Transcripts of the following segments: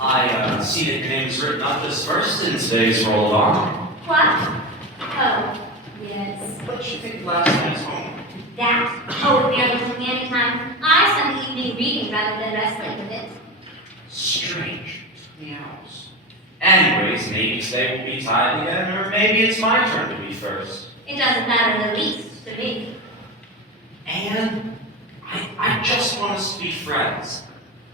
I see that your name is written up as first in today's roll of honor. What? Oh, yes. What did you think of last night's home? That? Oh, barely took me any time. I spent the evening reading rather than wrestling with it. Strange. Took me hours. Anyways, maybe today will be tied again, or maybe it's my turn to be first. It doesn't matter in the least to me. And I just want us to be friends.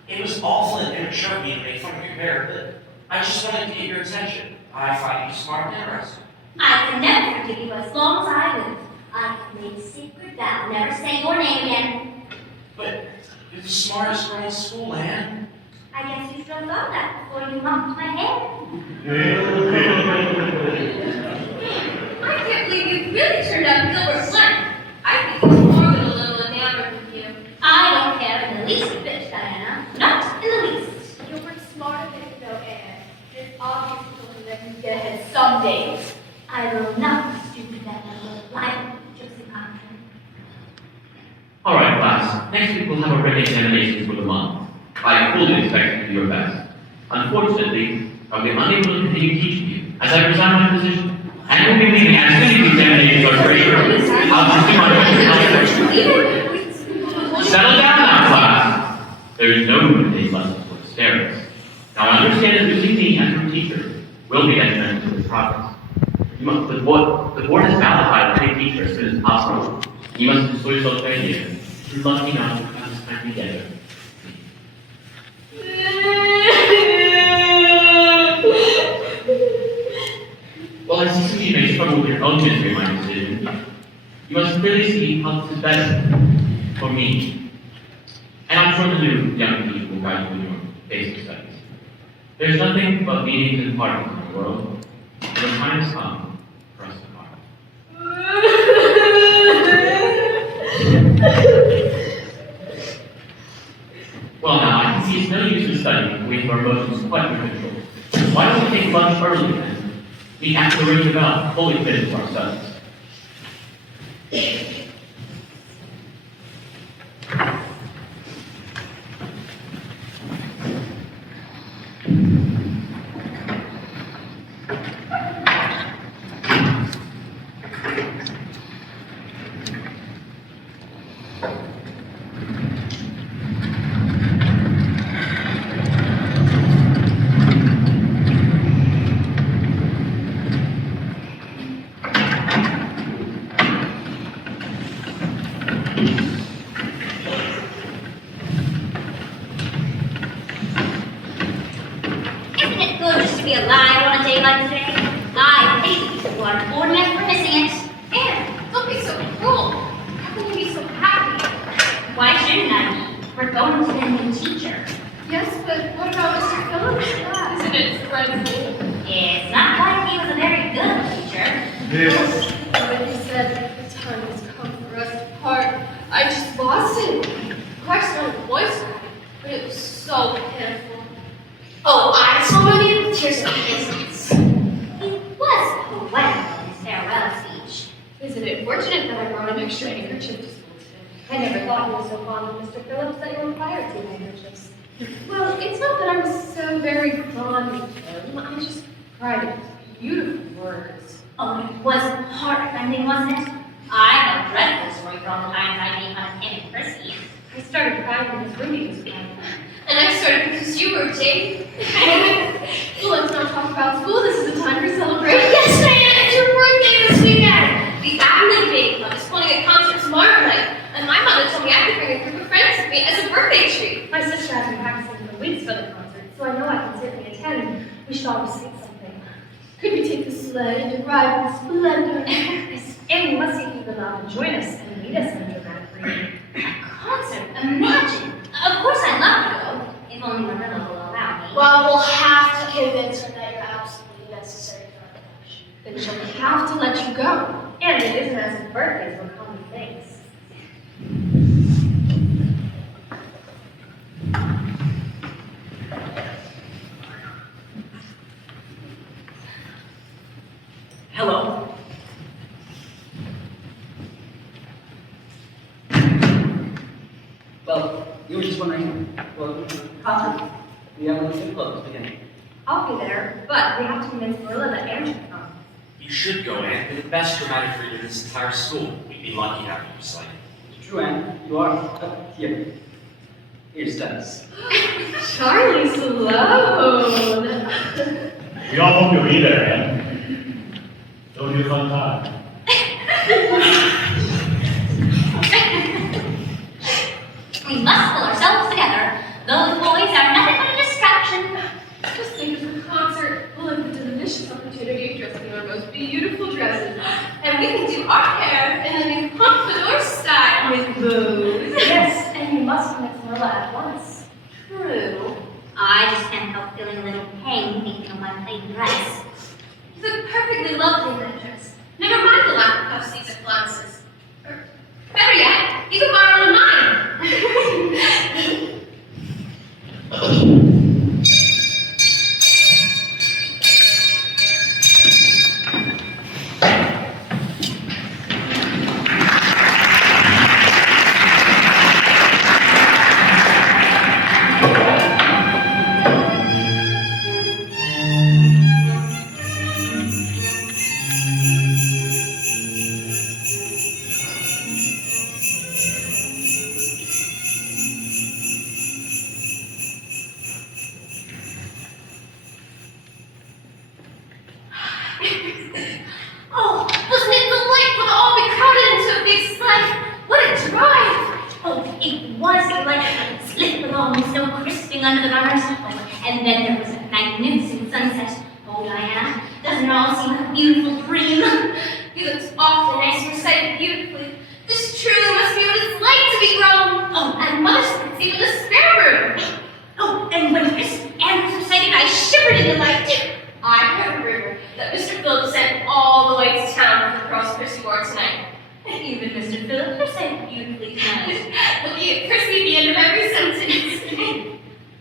It was awful and immature of me to make fun of your hair, but I just wanted to get your attention. I find you smart and interesting. I can never forgive you as long as I live. I have made a secret vow never say your name again. But you're the smartest girl in school, Anne. I guess you should have thought that before you mocked my hair. I can't believe you really turned out Gilbert Flynn. I think he's more than a little enamored with you. I don't care in the least bit, Diana. Not in the least. Gilbert's smarter than you know, Anne. It's obvious he'll let you get ahead some days. I will not be stupid that I will lie gypsy content. All right, class. Next week we'll have a written examination for the month. I fully expect you to do your best. Unfortunately, I'll be unable to continue teaching you, as I resign my position. And will be leaving as soon as the examinations are ready. I'll just do my best. Settle down now, class. There is no room to take lessons for hysterics. Now I understand that losing me as your teacher will be detrimental to this progress. The board has validated a paid teacher as soon as possible. You must restore yourself to idea. You're lucky enough to have this time together. Well, I see some of you may struggle with your own misery-minded decision. You must clearly see how this is better for me. And I'm sure the new young people will guide you in your basic studies. There's nothing but meetings and parties in the world, and the time has come for us to part. Well, now, I can see it's no use in studying when your emotions quite under control. Why don't we take lunch early then? We have to ring the bell, fully fitted to our studies. Well, it's not that I was so very fond of him. I just cried at his beautiful words. Oh, it was heartrending, wasn't it? I have a dreadful story for all the times I made fun of him and Chrissy. I started crying when his roomie was crying. And I started because you were, Jane. Well, let's not talk about school. This is a time for celebration. Yes, Diana, it's your birthday this weekend. The Avenue Baby Club is playing a concert tomorrow night. And my mother told me I could bring a group of friends with me as a birthday treat. My sister has been practicing for weeks for the concert, so I know I can certainly attend. We should all recite something. Could we take the sled and ride with splendor? And we must see if you will not join us and lead us in a dramatic reading. A concert? Imagine! Of course I'd love to go, if only Marilla will allow me. Well, we'll have to convince her that you're absolutely necessary for our production. Then she'll have to let you go. And it isn't as if birthdays were common things. Hello. Well, you were just wondering, well, concert. The Emily Club is beginning. I'll be there, but we have to convince Marilla that Anne should come. You should go, Anne. You're the best dramatic reader in this entire school. We'd be lucky to have you recite. True, Anne. You are. Here. Here's Dennis. Charlie Sloan! We all hope you'll be there, Anne. It'll be a fun time. We must pull ourselves together. Those boys are nothing but a distraction. Just think of the concert. We'll have the delicious opportunity of dressing in our most beautiful dresses. And we can do our hair in the new pompadour style. With bows. Yes, and you must convince Marilla at once. True. I just can't help feeling a little pain thinking of my plain dress. You look perfectly lovely in that dress. Never mind the lack of puff sleeves and flounces. Or, better yet, you can borrow one of mine. Oh, wasn't it delightful to all be crowded into a big sled? What a drive! Oh, it was delightful. Slip along, snow crisping under the runners. Oh, and then there was a magnificent sunset. Oh, Diana, doesn't it all seem like a beautiful dream? You looked awfully nice and recited beautifully. This truly must be what it's like to be grown. Oh, and Mother could see with a spare room. Oh, and when Chris Andrews recited, I shivered in delight. I heard a rumor that Mr. Phillips sent all the way to town for the girls Chrissy wore tonight. And even Mr. Phillips recited beautifully tonight. Looking at Chrissy at the end of every sentence.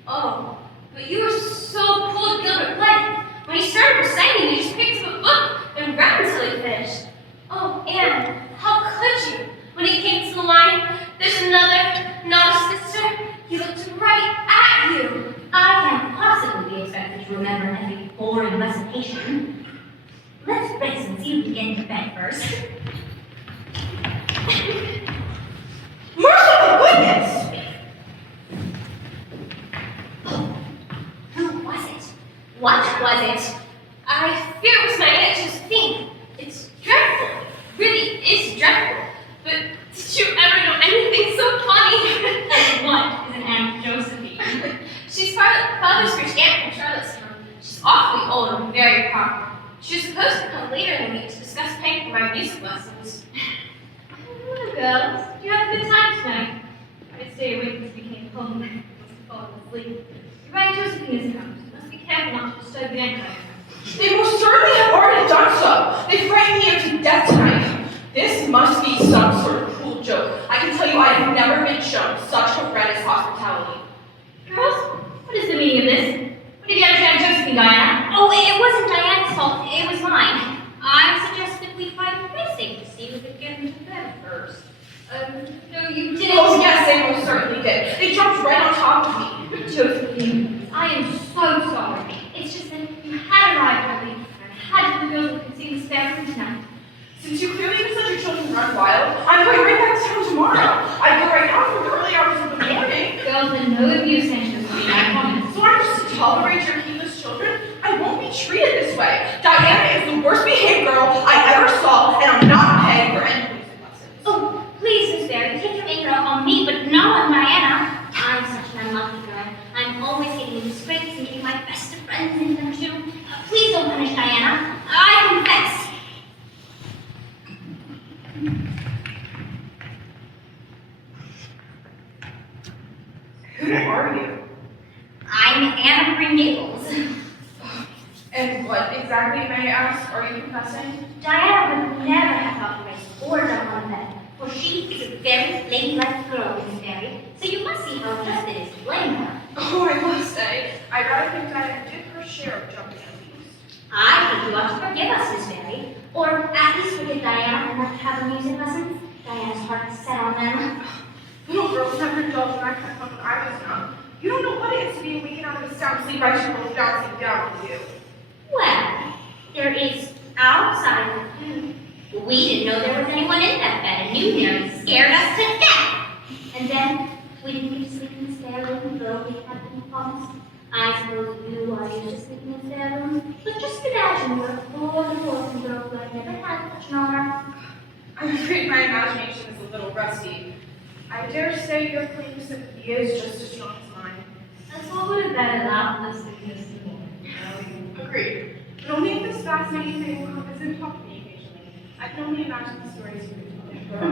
Oh, but you were so full of Gilbert Blythe. When he started reciting, you just picked up a book and read until he finished. Oh, Anne, how could you? When he came to the line, there's another, not a sister, he looked right at you. I can't possibly be expected to remember every boring recitation. Let's rest and see if we get into bed first. Merciful goodness! Oh, who was it? What was it? I fear it was my Aunt Josephine. It's dreadful. It really is dreadful. But did you ever know anything so funny? And what is an Aunt Josephine? She's father's rich aunt from Charlottetown. She's awfully old and very proper. She was supposed to come later in the week to discuss paying for my music lessons. Hello, girls. Did you have a good time tonight? I stayed awake because we came home and I must have fallen asleep. You're right, Josephine is around. You must be careful not to disturb the anti. They most certainly have already done so. They frightened me to death tonight. This must be some sort of cruel joke. I can tell you I have never been shown such horrendous hospitality. Girls, what is the meaning of this? What did you understand, Josephine, Diana? Oh, it wasn't Diana's fault. It was mine. I suggested we try racing to see if we could get into bed first. No, you didn't. Oh yes, they most certainly did. They jumped right on top of me. Josephine, I am so sorry. It's just that you had arrived early. I had to go and see the spare room tonight. Since you clearly just let your children run wild, I'm going right back to town tomorrow. I go right now from the early hours of the morning. Girls, and no abuse, Josephine, I promise. So I'm just to tolerate your heedless children? I won't be treated this way. Diana is the worst behaved girl I ever saw, and I'm not paying for any music lessons. Oh, please, Miss Barry, take your anger off on me, but not on Diana. I'm such an unlucky girl. I'm always getting into scrapes and getting my best of friends in them too. Please don't punish Diana. I confess. Who are you? I'm Anne of Green Gables. And what exactly, may I ask, are you confessing? Diana would never have thought to raise or jump on the bed, for she is a very ladylike girl, Miss Barry, so you must see how just it is to blame her. Oh, I must say, I rather think Diana did her share of jumping at least. I think you ought to forgive us, Miss Barry, or at least forgive Diana enough to have her music lessons. Diana's heart is set on them. Little girls never indulged in that kind of fun when I was young. You don't know what it is to be awakened out of a sound sleep by your little bouncing down with you. Well, there is outside of him. We didn't know there was anyone in that bed, and you nearly scared us to death. And then we didn't get to sleep in the spare room, though we had been promised. I suppose you are used to sleeping in the spare room, but just imagine you're a poor little orphan girl who had never had such an honor. I'm afraid my imagination is a little rusty. I dare say your claim to sympathy is just as strong as mine. That's what would have been enough of sickness and woman. Agreed. But only if this fascinating thing will come visit and talk to me occasionally. I can only imagine the stories you would tell.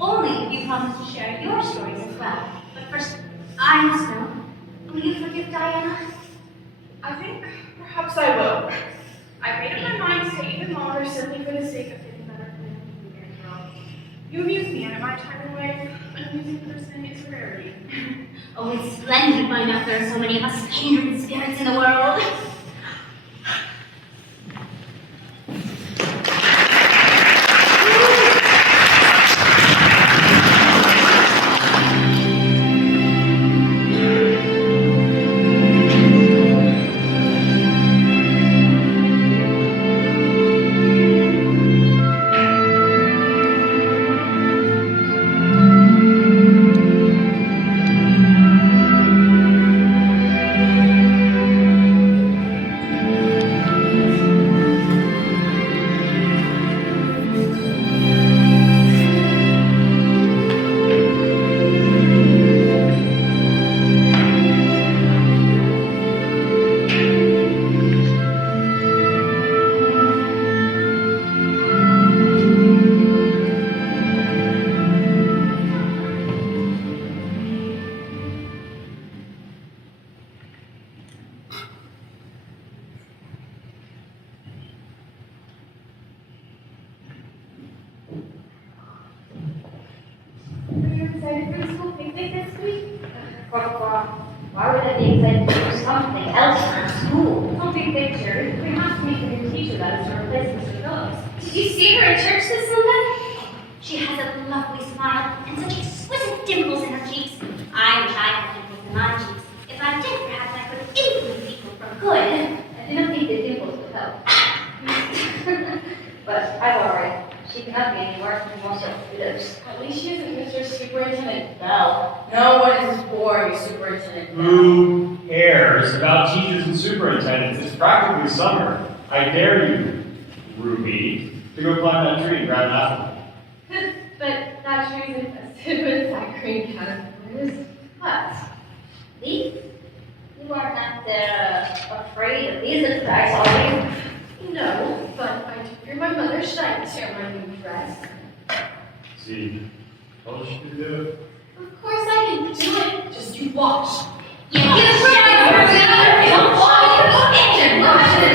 Only if you promise to share your stories as well. But first, I must know, will you forgive Diana? I think perhaps I will. I've made up my mind to stay even longer simply for the sake of getting better from you and girl. You amuse me, and at my time in life, an amusing person is a rarity. Oh, it's splendid to find out there are so many of us kindred spirits in the world. Are you excited for the school picnic this week? Why would I be excited to do something else from school? Something big, Jerry. We have to meet the new teacher that is to replace Mr. Phillips. Did you see her in church this Sunday? She has a lovely smile and such exquisite dimples in her cheeks. I wish I had dimples in my cheeks. If I did, perhaps I could influence people for good. I do not think the dimples would help. But I'm alright. She cannot be any worse than most of the widows. At least she isn't Mr. Superintendent Bell. No one is boring Superintendent Bell. Who cares about teachers and superintendents? It's practically summer. I dare you, Ruby, to go climb that tree and grab an apple. But that tree is infested with that green caterpillars. What? These? You are not afraid of these attacks, are you? No, but I took your my mother's shine to my new dress. See, told you to do it. Of course I can do it. Just you watch. You tried for me! Don't fall, you can't watch it.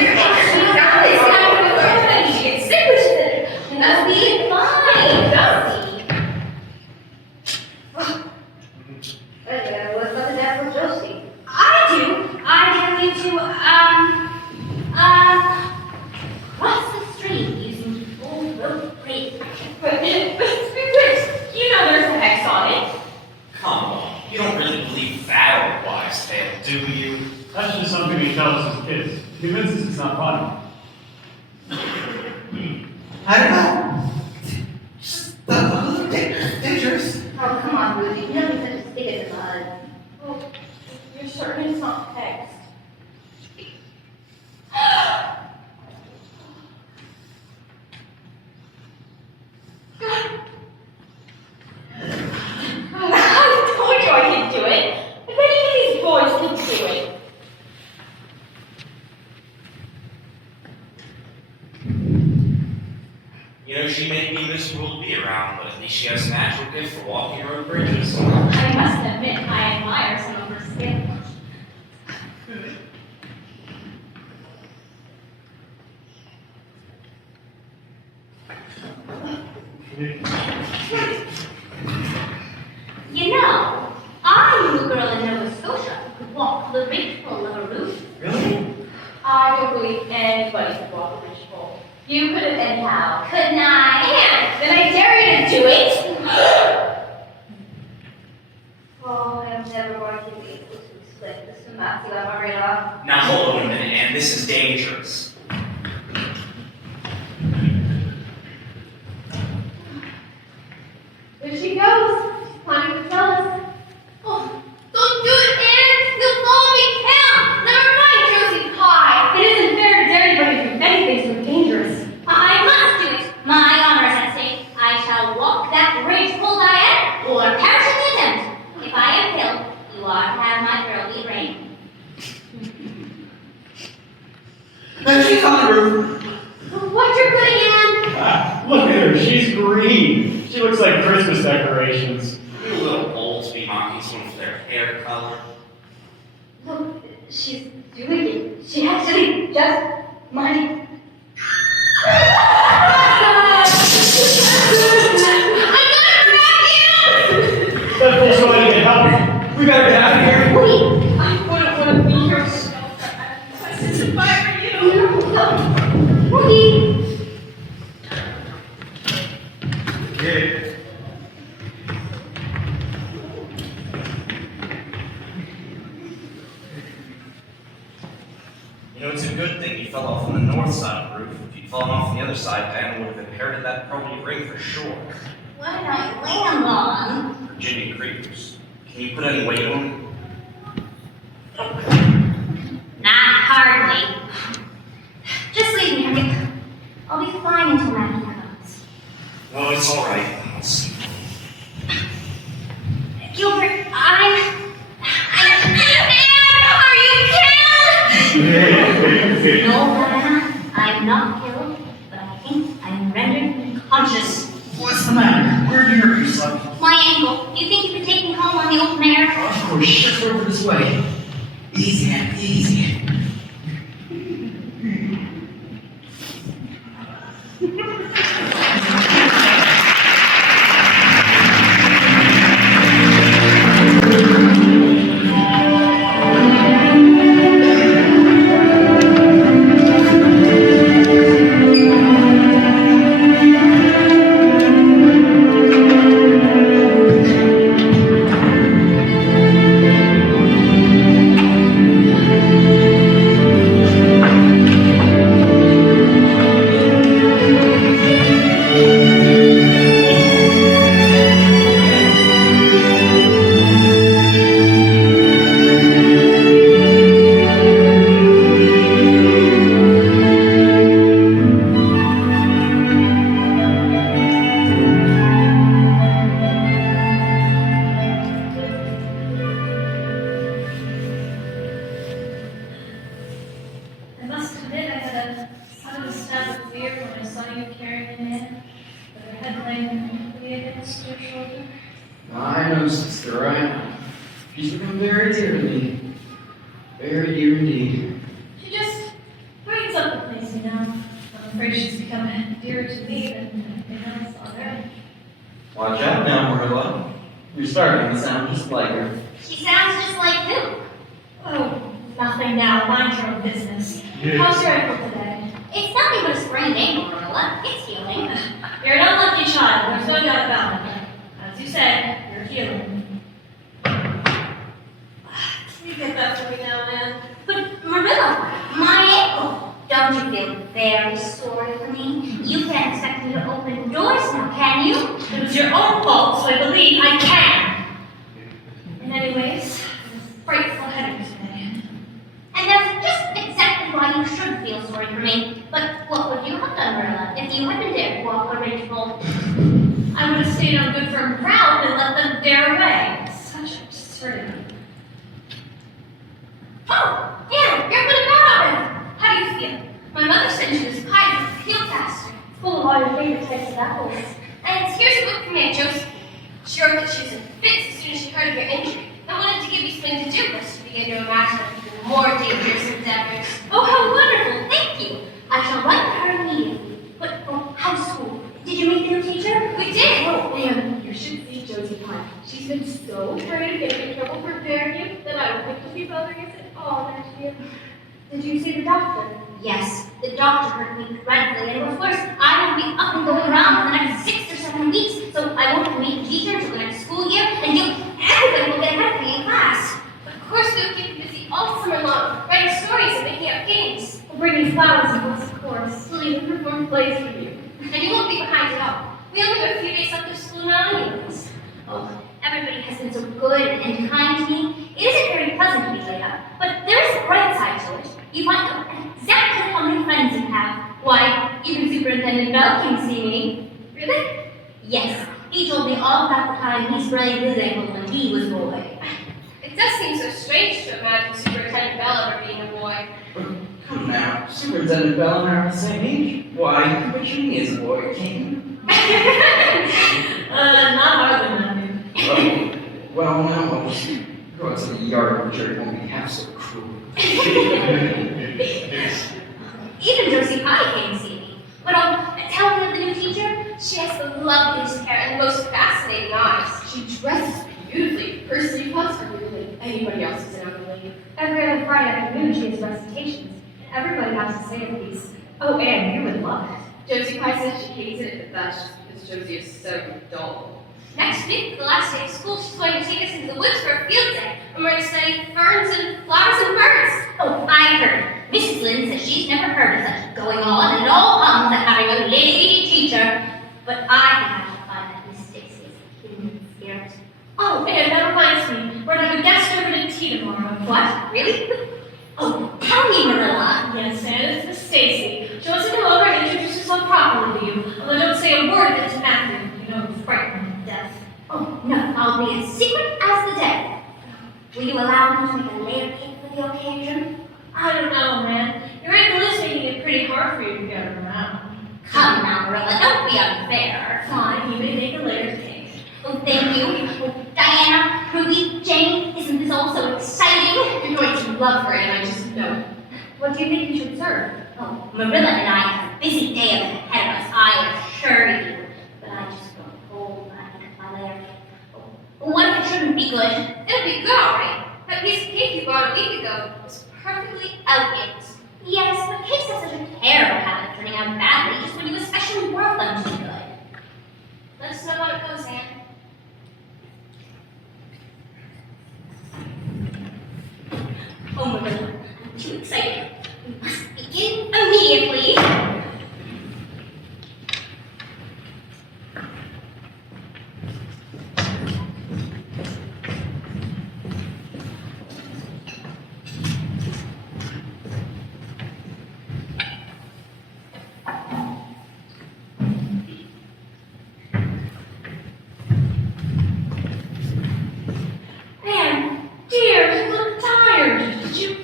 She gets sick with it. And that's being fine, Josie. Anyway, what's about the dad for Josie? I dare you to, cross the street using the old rope bridge. But you know there's a hex on it. Come on, you don't really believe that old wives' tale, do you? That's just something we tell us as kids. To convince us it's not funny. I don't know. Just a little dangerous. Oh, come on, Ruby. You know he's such a stick in the mud. Oh, you're certain it's not hexed? I told you I could do it. If any of these boys can do it. You know, she may be miserable to be around, but at least she has a natural gift for walking road bridges. I must admit, I admire some of her skill. You know, I knew a girl in Nova Scotia who could walk the ridgepole of a roof. Really? I don't believe anybody could walk a ridgepole. You couldn't anyhow. Couldn't I? And then I dare you to do it. Oh, I'm never going to be able to Matthew and Marilla. Now hold on a minute, Anne. This is dangerous. There she goes. She's planning to tell us. Oh, don't do it, Anne! You'll follow me down! Never mind, Josie Pie! It isn't fair to dare anybody to do anything so dangerous. I must do it. My honor is at stake. I shall walk that bridge full Diane, or perish in the attempt. If I am killed, you are to have my girl be reign. There she's on the roof. What's your goodie, Anne? Ah, look at her, she's green. She looks like Christmas decorations. You're a little old to be mocking someone for their hair color. Look, she's doing it. She actually just might. That fool's going to get help. We gotta get out of here. Wait, I wouldn't want to be here. If I were you. Ruby! Kid. You know, it's a good thing you fell off on the north side of the roof. If you'd fallen off on the other side, Diana would have inherited that probate ring for sure. What did I land on? Virginia creepers. Can you put any weight on it? Not hardly. Just leave me, Henry. I'll be fine until Maddie comes. Oh, it's all right. I'll see. Gilbert, Are you killed? No, Diana, I'm not killed, but I think I'm rendered unconscious. What's the matter? Where did you hurt yourself? My ankle. Do you think you could take me home on the open air? Of course, shift over this way. Easy, man, easy. I know, sister, I know. She's become very dear to me. Very dear indeed. She just brightens up the place, you know. I'm afraid she's become dearer to me than anything else already. Watch out now, Marilla. You're starting to sound just like her. She sounds just like who? Oh, nothing now. Mind your own business. How's your ankle today? It's nothing but a sprained ankle, Marilla. It's healing. You're an unlucky child. There's no doubt about it. As you said, you're healing. Can you get that for me now, Anne? But Marilla, my ankle. Don't you feel very sorry for me? You can't expect me to open doors now, can you? It was your own fault, so I believe I can. And anyways, it was a frightful headache today. And that's just exactly why you should feel sorry for me. But what would you have done, Marilla, if you had been dared to walk a ridgepole? I would have stayed on good firm ground and let them dare away. Such absurdity. Oh, Anne, you're good about it. How do you feel? My mother said she was pie to heal faster. Full of all your favorite types of apples. And here's a book from Aunt Josephine. She wrote that she was in fits as soon as she heard of your injury. I wanted to give you something to do, lest you begin to imagine even more dangerous endeavors. Oh, how wonderful! Thank you. I shall write to her immediately. But how's school? Did you meet the new teacher? We did. Oh, Anne, you should see Josie Pine. She's been so afraid of getting in trouble for daring you that I don't think she'll be bothering us at all next year. Did you see the doctor? Yes, the doctor hurt me dreadfully, and of course, I won't be up and going around for the next 6 or 7 weeks, so I won't meet the teacher until the next school year, and everybody will get ahead of me in class. Of Of course, we'll keep you busy all summer long, writing stories and making up games. We'll bring you flowers and books, of course. We'll even perform plays for you. And you won't be behind at all. We only have a few days left of school now anyways. Oh, everybody has been so good and kind to me. It isn't very pleasant to be laid up, but there is a bright side to it. You find out exactly how many friends you have. Why, even Superintendent Bell came to see me. Really? Yes, he told me all about the time he sprained his ankle when he was a boy. It does seem so strange to imagine Superintendent Bell ever being a boy. Come now, Superintendent Bell and I are the same age. Why, you can picture me as a boy, can't you? Not hardly enough. Well, now I'll just go out to the yard where Jerry won't be half so cruel. Even Josie Pye came to see me. But tell me of the new teacher. She has the loveliest hair and the most fascinating eyes. She dresses beautifully. Her sleep huts are really like anybody else's in our league. Every other Friday afternoon, she has recitations. Everybody has to say a piece. Oh, Anne, you would love it. Josie Pye says she hates it, but that's just because Josie is so dull. Next week, the last day of school, she's going to take us into the woods for a field day. And we're going to study ferns and flowers and birds. Oh, I heard. Mrs. Lynde says she's never heard of such going on, and it all comes of having a lady teacher. But I think I shall find that Miss Stacy is a kindred spirit. Oh, Anne, that reminds me. We're going to have a guest over to tea tomorrow. What? Really? Oh, tell me, Marilla. Yes, Anne, it's Miss Stacy. She wants to come over and introduce herself properly to you. Although don't say a word of it to Matthew. You know, he's frightened to death. Oh, no, I'll be as secret as the dead. Will you allow me to make a layer cake for the occasion? I don't know, man. Your ankle is making it pretty hard for you to get around. Come now, Marilla, don't be unfair. Fine, you may make a layer cake. Oh, thank you. Oh, Diana, Ruby, Jane, isn't this all so exciting? You're going to love her, and I just know it. What do you think you should serve? Oh, Marilla and I have a busy day ahead of us, I assure you. But I just don't hold my layer cake. Oh, what if it shouldn't be good? It'll be good, all right. That piece of cake you bought a week ago was perfectly elegant. Yes, but cakes have such a terrible habit of turning out badly just when you especially want them to be good. Let us know how it goes, Anne. Oh, Marilla, I'm too excited. We must begin immediately. Anne, dear, you look tired. Did you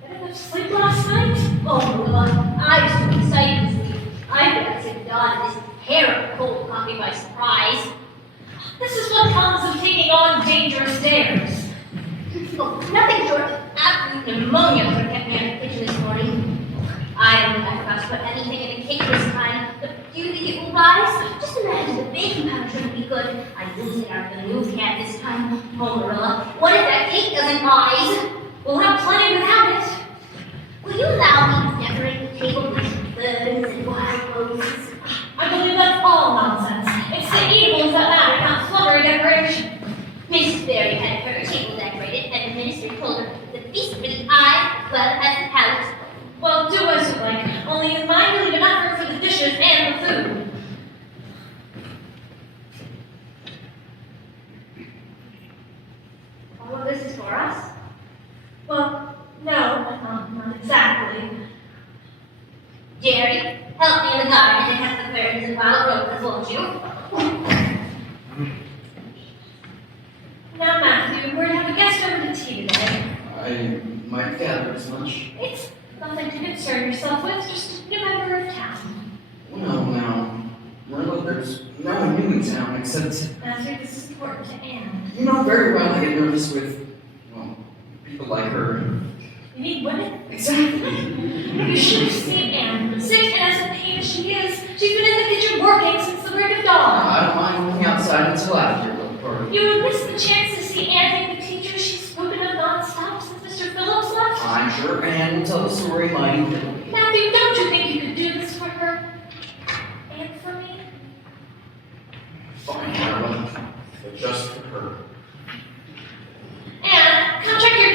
get enough sleep last night? Oh, Marilla, I was too excited to sleep. I better sit down this terrible cold coffee by surprise. This is what comes of taking on dangerous dares. Oh, nothing short of absolute pneumonia would have kept me out of the kitchen this morning. I don't think I forgot to put anything in the cake this time, but do you think it will rise? Just imagine the baking powder shouldn't be good. I lose it out of the new can this time. Oh, Marilla, what if that cake doesn't rise? We'll have plenty without it. Will you allow me to decorate the table with ferns and wild roses? I believe that's all nonsense. It's the evils that matter, not flummery decoration. Mrs. Berry had her table decorated, and the minister told her the feast for the eye as well as the palate. Well, do as you like. Only you mind to leave enough room for the dishes and the food. All of this is for us? Well, no, not exactly. Jerry, help me in the garden and cut the ferns and wild roses, won't you? Now, Matthew, we're to have a guest over to tea today. I might gather as much. It's nothing to concern yourself with, just a new member of town. Well, now, Marilla, there's no one new in town except Matthew, this is important to Anne. you know very well I get nervous with, well, people like her. You need women? Exactly. You should have seen Anne. Sick and as in pain as she is, she's been in the kitchen working since the break of dawn. I don't mind going outside until after the party. You would miss the chance to see Anne and the teacher she's spoken of nonstop since Mr. Phillips left. I'm sure Anne will tell the story mighty clearly. Matthew, don't you think you could do this for her? And for me? Fine, Marilla, but just for her. Anne, come check your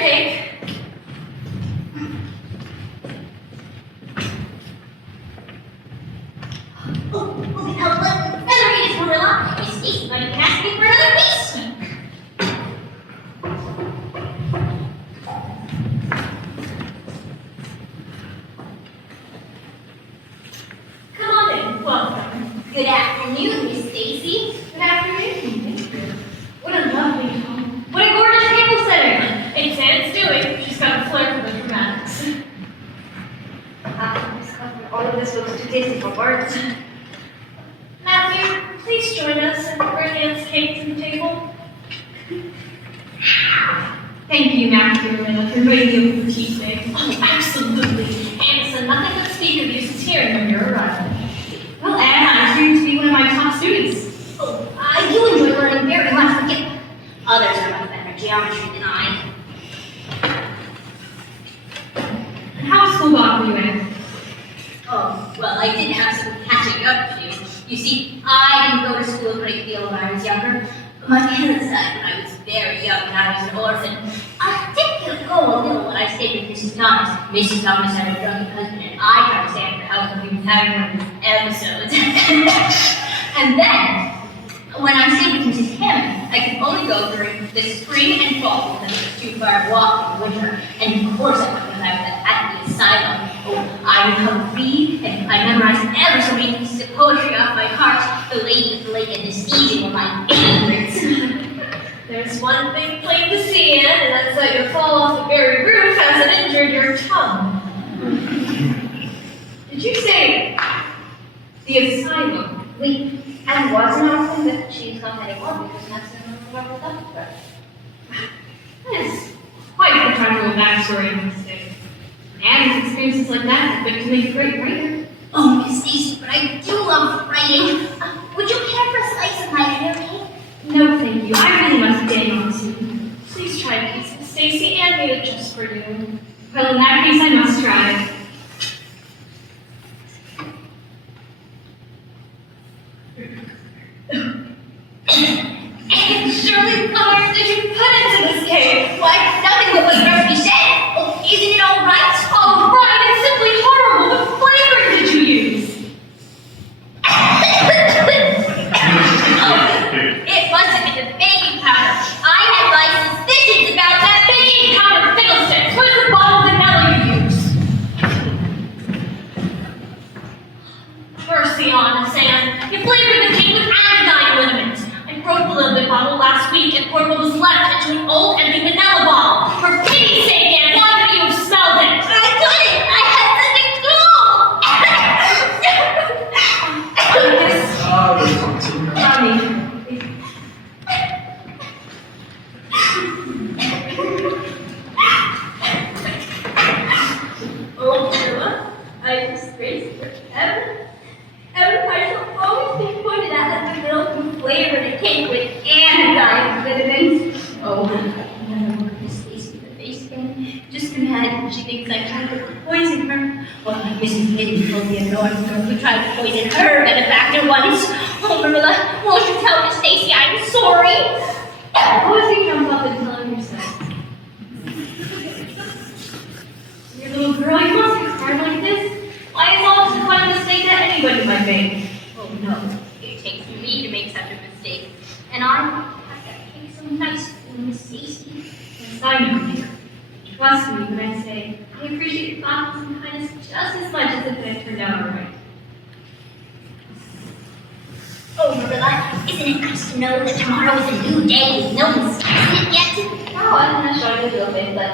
afternoon, Miss Stacy. Good afternoon. Thank you. What a lovely home. What a gorgeous table setting. It's Anne's doing. She's got a flair for the dramatics. Miss Cuthbert, all of this looks too tasty for words. Matthew, please join us and bring Anne's cake to the table. Thank you, Matthew and Marilla, for bringing over the tea today. Oh, absolutely. Anne said nothing but speak of you since hearing of your arrival. Well, Anne, I hear you to be one of my top students. Oh, I do enjoy learning very much, but yet others are much better at geometry than I. And how has school gone for you, Anne? Oh, well, I did have some catching up to do. You see, I didn't go to school a great deal when I was younger. My parents died when I was very young and I was an orphan. I did go a little when I stayed with Mrs. Thomas. Mrs. Thomas had a drunken husband and I tried to stay at her house when he was having one of his episodes. And then, when I stayed with Mrs. Hammond, I could only go during the spring and fall because it was too far to walk in winter. And of course I went when I was at the asylum. Oh, I would come read, and I memorized ever so many pieces of poetry off my heart. The Lady with the Lake and the Season were my favorites. There's one thing plain to see, Anne, and that's that your fall off the very roof hasn't injured your tongue. Did you say the asylum? Wait, I was an orphan, but she's not anymore because that's Marilla Cuthbert. That is quite the tragical backstory in this day. Anne's experiences like that have been to make a great writer. Oh, Miss Stacy, but I do love writing. Would you care for a slice of my hair cake? No, thank you. I really must get on soon. Please try a piece, Miss Stacy. Anne made it just for you. Well, in that case, I must try. And Shirley, what art did you put into this cake? Why, nothing but what Murphy said. Oh, isn't it all right? Oh, right, it's simply horrible. What flavor did you use? It must have been the baking powder. I had my suspicions about that baking powder fiddlesticks. Where's the bottle of vanilla you used? Mercy on us, Anne. You flavored the cake with anodyne liniment. I broke the lid bottle last week and poured what was left into an old empty vanilla bottle. For pity's sake, Anne, why couldn't you have smelled it? I couldn't. I had such a Oh, Marilla, I disgraced her. Every person always been pointed out that the girl who flavored the cake with anodyne liniment. Oh, I can never look at Miss Stacy in the face again. Just imagine she thinks I tried to poison her. Well, Mrs. Midden told me a North girl who tried to poison her benefactor once. Oh, Marilla, won't you tell Miss Stacy I'm sorry? Rosie comes up and tell him yourself. Your little girl, you must have cried like this. Why is all this one mistake that anybody might make? Oh, no. It takes me to make such a mistake. And I have that cake so nice for Miss Stacy. Yes, I know, dear. Trust me when I say I appreciate your thoughtfulness and kindness just as much as if it had turned out all right. Oh, Marilla, isn't it nice to know that tomorrow is a new day with no mistakes in it yet? Oh, I'm not sure you will be, but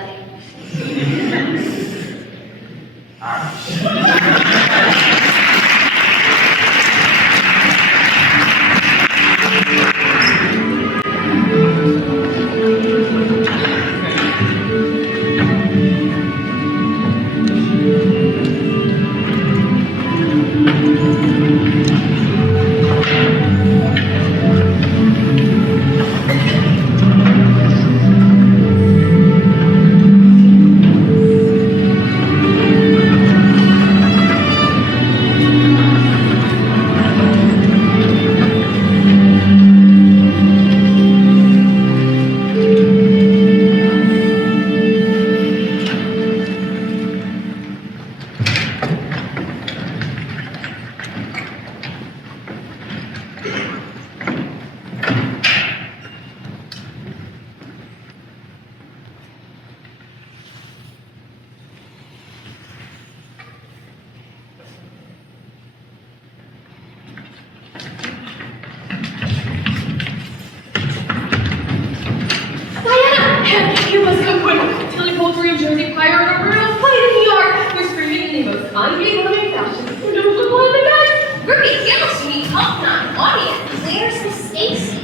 It was so quick. Tilly Poultry and Josie Pye are in a real fight in the yard. They're screaming in the most unbecoming fashion. Don't look on the guys. Ruby Gillis, you need help, not audience. Where's Miss Stacy?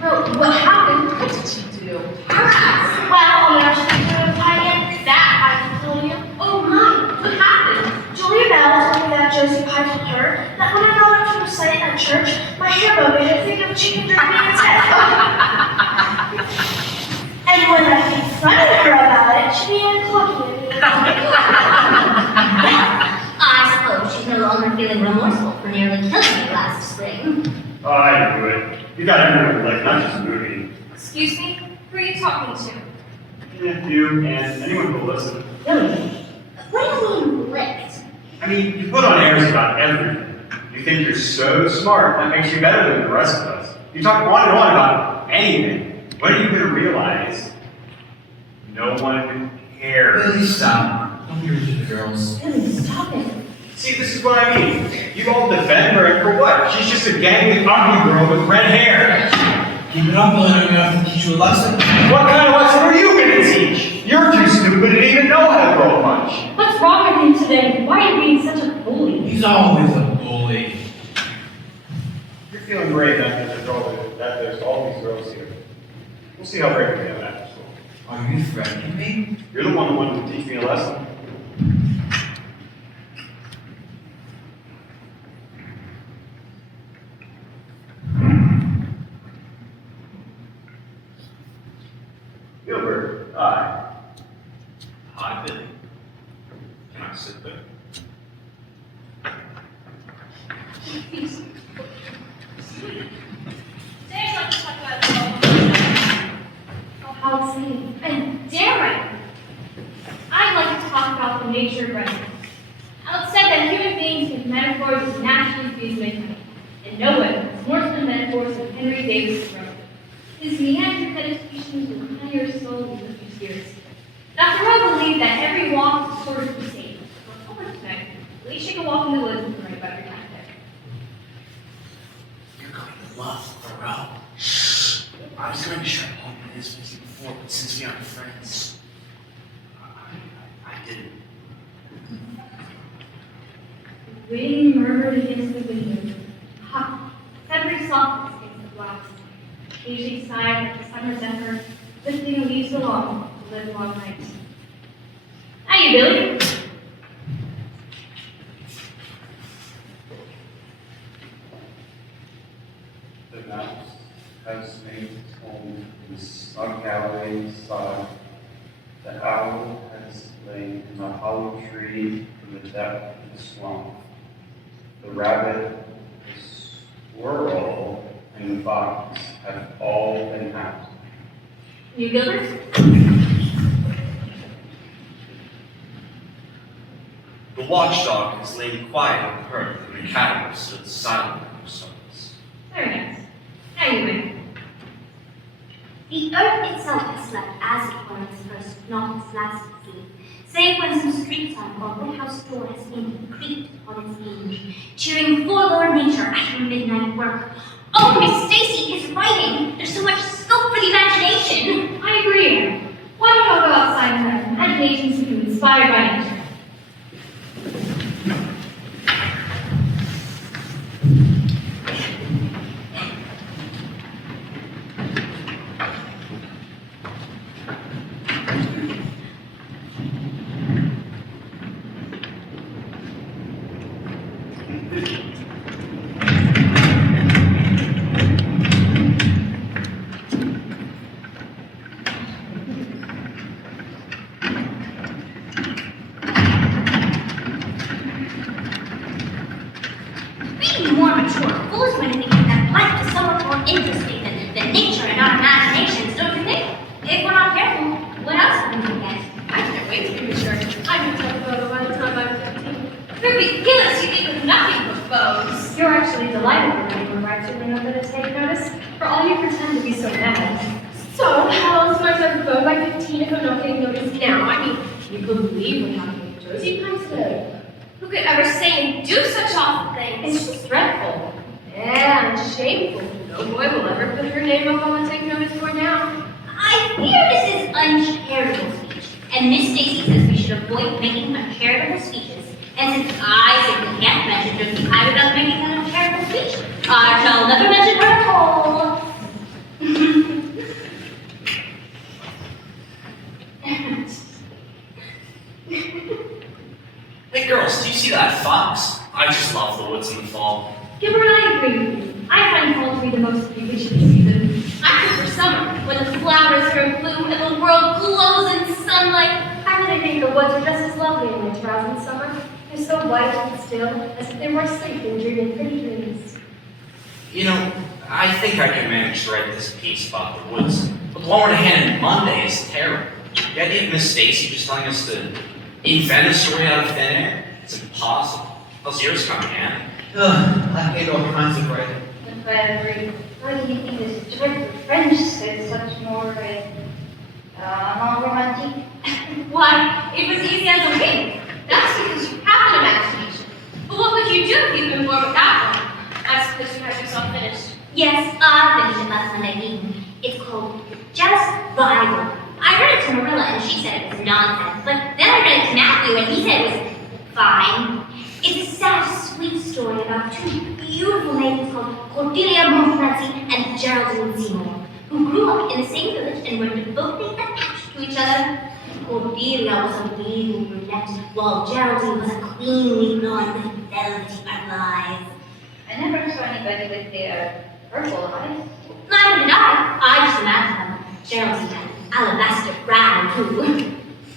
Well, what happened? What did she do? Well, we are speaking of Pye yet. That I can tell you. Oh my, what happened? Julia Bell told me that Josie Pye told her that when I got up to recite at church, my hair bone made her think of chicken jerky instead. And when I confronted her about it, she began clocking at me. I suppose she's no longer feeling remorseful for nearly killing me last spring. Oh, I knew it. You got everyone like, not just Ruby. Excuse me? Who are you talking to? Yeah, you and anyone who'll listen. What do you mean licked? I mean, you put on airs about everything. You think you're so smart, that makes you better than the rest of us. You talk on and on about anything. When are you going to realize no one cares? Really, stop. Don't be rude to the girls. Stop it. See, this is what I mean. You all defend her, and for what? She's just a gangly, ugly girl with red hair. Keep it up long enough to teach you a lesson. What kind of lesson are you going to teach? You're too stupid to even know how to grow a bunch. What's wrong with you today? Why are you being such a bully? He's always a bully. You're feeling great that there's all these girls here. We'll see how great we have after school. Are you threatening me? You're the one who wanted to teach me a lesson. Gilbert, hi. Hi, Billy. Can I sit there? Today's like to talk about Oh, how exciting. and damn right. I'd like to talk about the nature of writing. Alex said that human beings with metaphors is naturally fused with money, and no one has more fun metaphors than Henry Davis Thoreau. His meandering meditations will higher soul and lift your spirits. Now, Thoreau believed that every walk is a sort of crusade. For a moment tonight, at least you can walk in the woods and write about your time there. You're going to love Thoreau. I was going to try to open his with you before, but since we aren't friends, I didn't. The wind murmured against the window. Ha! Every softness against the blast. Occasionally sighed like the summer zephyr, lifting the leaves along the livelong night. How you, Billy? The mouse has made its home in the snug alley inside. The owl has lain in the hollow tree in the depth of the swamp. The rabbit, the squirrel, and the fox have all been out. You, Gilbert? The watchdog has lain quiet on the hearth, and the cattle stood silent in their souls. Very nice. How you, man? The earth itself has slept as it were its first, not its last sleep, save when some street sign or woodhouse door has been creaked on its hinge, cheering forlorn nature at her midnight work. Oh, Miss Stacy is writing! There's so much scope for the imagination! I agree, Anne. Why don't you all go outside and let our imaginations become inspired by nature? Being more mature fools would think that life is so much more interesting than nature and our imaginations, don't you think? If we're not careful, what else are we going to get? I can't wait to be mature. I can tell photo by the time I'm 15. Ruby Gillis, you think of nothing but bows. You're actually delighted when anyone writes your note that take notice, for all you pretend to be so mad. So, how else am I supposed to vote by 15 if I'm not getting noticed now? I mean, you could believe what happened with Josie Pye today. Who could ever say and do such awful things? It's just dreadful and shameful. No boy will ever put her name up on the take notice board now. I fear this is uncharitable speech, and Miss Stacy says we should avoid making uncharitable speeches. And since I simply can't mention Josie Kreider without making an uncharitable speech, I shall never mention her at all. Hey girls, do you see that fox? I just love the woods in the fall. Gilbert, I agree with you. I find fall to be the most delicious season. I prefer summer, when the flowers are in bloom and the world glows in sunlight. I really think the woods are just as lovely in winter as in summer. They're so white and still, as if they were asleep and dreaming pretty dreams. You know, I think I can manage to write this piece about the woods, but the one we're to hand in Monday is terrible. The idea of Miss Stacy just telling us to invent a story out of thin air? It's impossible. How's yours coming, Anne? Ugh, I hate all kinds of writing. But I agree. Why do you think this dreadful French is such more non-romantic? Why, it was easy as a wink. That's because you have an imagination. But what would you do if you'd been born without one? I suppose you had yourself finished. Yes, I finished it last Monday evening. It's called Just Bible. I read it to Marilla and she said it was nonsense, but then I read it to Matthew and he said it was fine. It's a sad, sweet story about two beautiful ladies called Cordelia Montgomery and Geraldine Seymour, who grew up in the same village and were devotedly attached to each other. Cordelia was a wee brunette, while Geraldine was a queenly blonde with velvety eyes. I never saw anybody with their purple eyes. Neither did I just imagined them. Geraldine had alabaster brown too.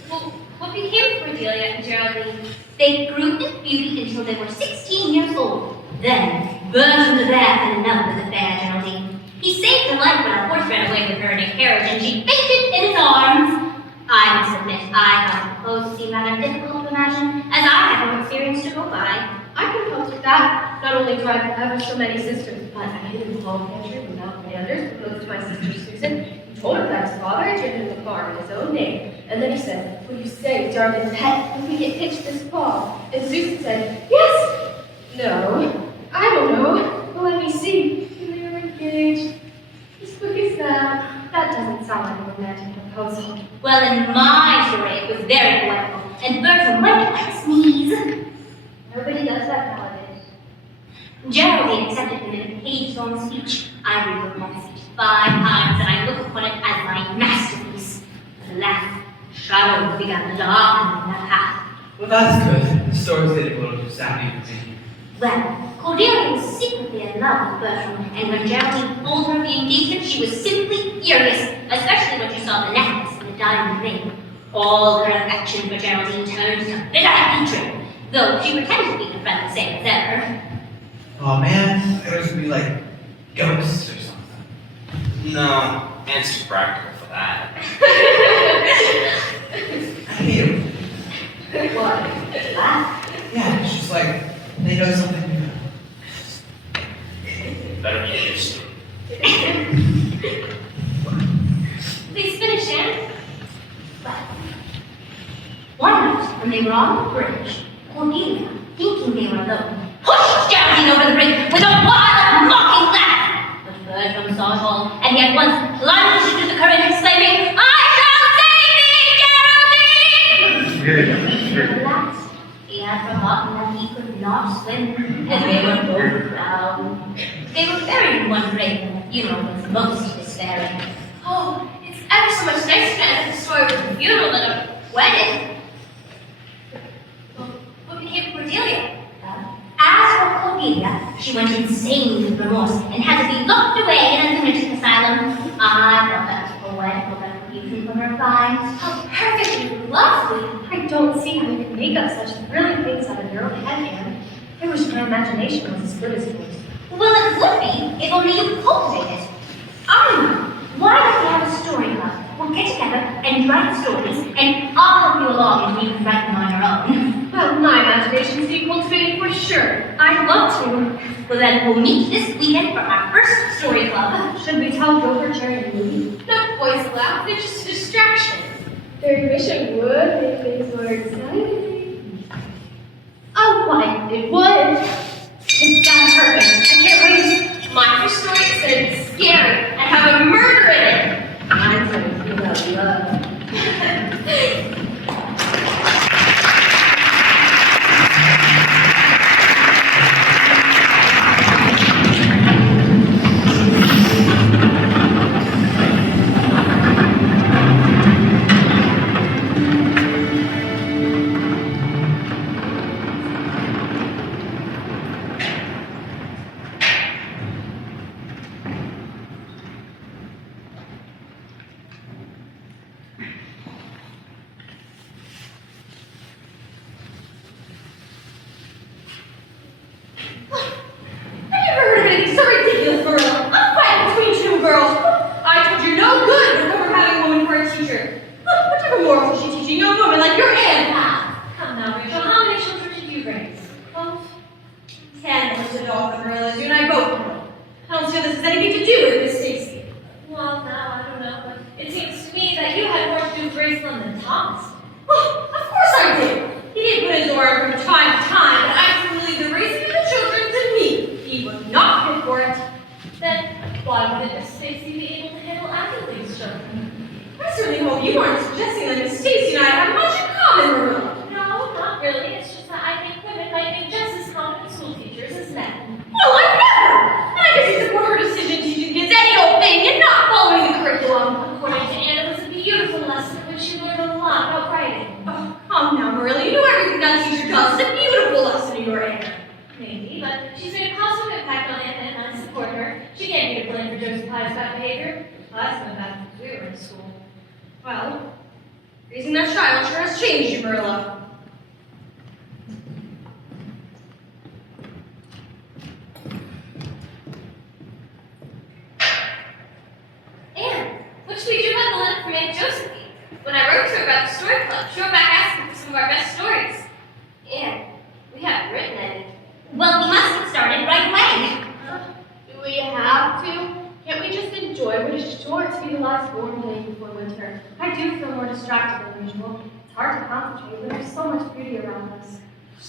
Well, what became of Cordelia and Geraldine? They grew in beauty until they were 16 years old. Then, burst into death in love with the fair Geraldine. He saved her life when a horse ran away with her in a carriage and she fainted in his arms. I must admit, I found the clothes seem rather difficult to imagine, as I have no experience to go by. I can help with that. Not only do I have ever so many sisters, but I hid in the hall pantry without my others, proposed to my sister Susan. He told her that his father had written in the farm in his own name. And then he said, "Will you say, darling pet, if we get hitched this fall?" And Susan said, "Yes." No. I don't know. Well, let me see. And they were engaged. As quick as that. That doesn't sound like a romantic proposal. Well, in my story, it was very poetical, and Bertram went like a sneeze. Nobody does that nowadays. Geraldine accepted him in a page-long speech. I rewrote my speech 5 times, and I look upon it as my masterpiece. But alas, shadows began to darken that path. Well, that's good. The story's getting a little too sappy for me. Well, Cordelia was secretly in love with Bertram, and when Geraldine told her of the engagement, she was simply furious, especially when she saw the necklace and the diamond ring. All her affection for Geraldine turned to bitter hatred, though she pretended to be her friend the same as ever. Oh man, it was gonna be like ghosts or something. No, Anne's too practical for that. I hate it. What? Yeah, it's just like they know something new. Better get used to it. Please finish, Anne. One night, when they were on the bridge, Cordelia, thinking they were alone, pushed Geraldine over the brink with a wild, mocking laugh. But Bertram saw it all, and he at once plunged into the current, exclaiming, "I shall save thee, Geraldine!" Alas, he had forgotten that he could not swim, and they were both drowned. They were buried in one grave, and the funeral was most despairing. Oh, it's ever so much nicer to end the story with a funeral than a wedding. Well, what became of Cordelia? As for Cordelia, she went insane with remorse and had to be locked away in a lunatic asylum. I thought that was poetical retribution for her crimes. How perfectly lovely! I don't see how you can make up such thrilling things out of your own head, Anne. I wish my imagination was as good as yours. Well, it would be if only you cultivate it. I know. Why don't we have a story club? We'll get together and write stories, and I'll help you along until you can write them on your own. Well, my imagination's being cultivated for sure. I'd love to. Well, then we'll meet this weekend for our first story club. Should we tell Gilbert Cherry the movie? No boys allowed, they're just a distraction. Very wish I would make things more exciting. Oh, why, it would. It's done perfect. I can't wait. My first story is going to be scary and have a murder in it. Mine's going to be about love.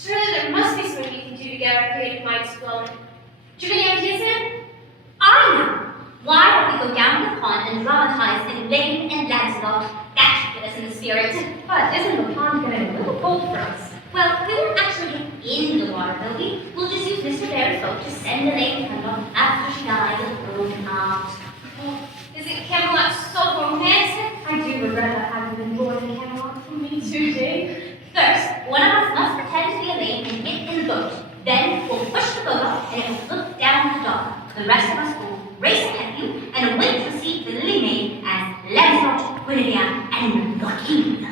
Surely there must be something we can do to get our creative minds flowing. Do you have any ideas, Anne? I know. Why don't we go down to the pond and dramatize Elaine and Lancelot? That should get us in the spirit. But isn't the pond getting a little cold for us? Well, we won't actually get in the water, will we? We'll just use Mr. Bear's boat to send Elaine and Lancelot after she dies of a broken heart. Oh, isn't Camelot so romantic? I do regret that I haven't enjoyed the Camelot. Me too, Jane. First, one of us must pretend to be Elaine and get in the boat. Then we'll push the boat up and it will look down the dock. The rest of us will race ahead of you and await to see the lily maid as Lancelot, Guinevere, and Joaquin.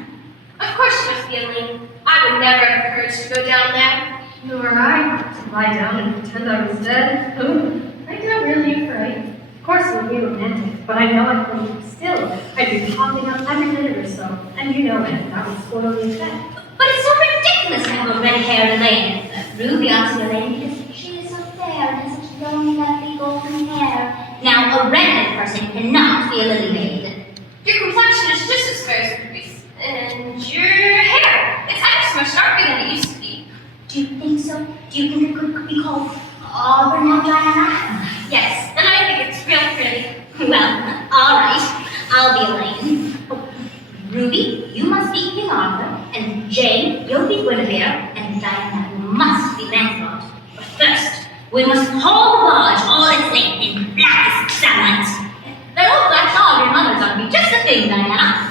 Of course she must be Elaine. I would never have courage to go down there. Nor I. To lie down and pretend I was dead. I'm not really afraid. Of course it would be romantic, but I know I couldn't be still. I'd be popping up every minute or so. And you know it, that would spoil the effect. But it's so ridiculous to have a red-haired Elaine. Ruby auntie Elaine because she is so fair and has such long, lovely golden hair. Now, a redheaded person cannot be a lily maid. Your complexion is just as fair as Ruby's. And your hair, it's ever so much darker than it used to be. Do you think so? Do you think it could be called Auburn or Diana? Yes, and I think it's real pretty. Well, all right. I'll be Elaine. Oh, Ruby, you must be King Arthur, and Jane, you'll be Guinevere, and Diana must be Lancelot. But first, we must haul the barge all its length in blackest sunlight. That old black dog your mother's on me, just the thing, Diana.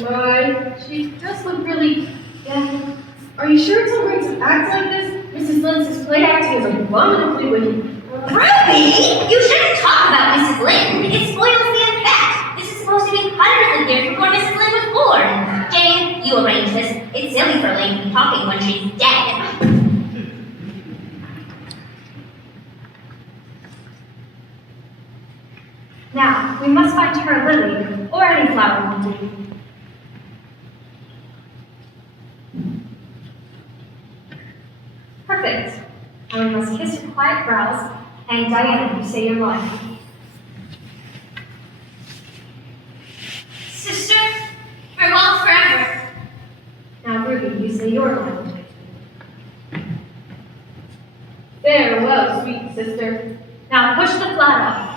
My, she does look really, yeah. Are you sure it's all right to act like this? Mrs. Lynch's play acting is abominably wicked. Ruby, you shouldn't talk about Mrs. Lynn. It spoils the effect. This is supposed to be hundreds of years before Mrs. Lynn was born. Jane, you arrange this. It's silly for Elaine to be talking when she's dead. Now, we must find her a lily, or any flower will do. Perfect. Now we must kiss your quiet brows, and Diana, you say your line. Sister, farewell forever. Now Ruby, you say your line. Farewell, sweet sister. Now push the flat up.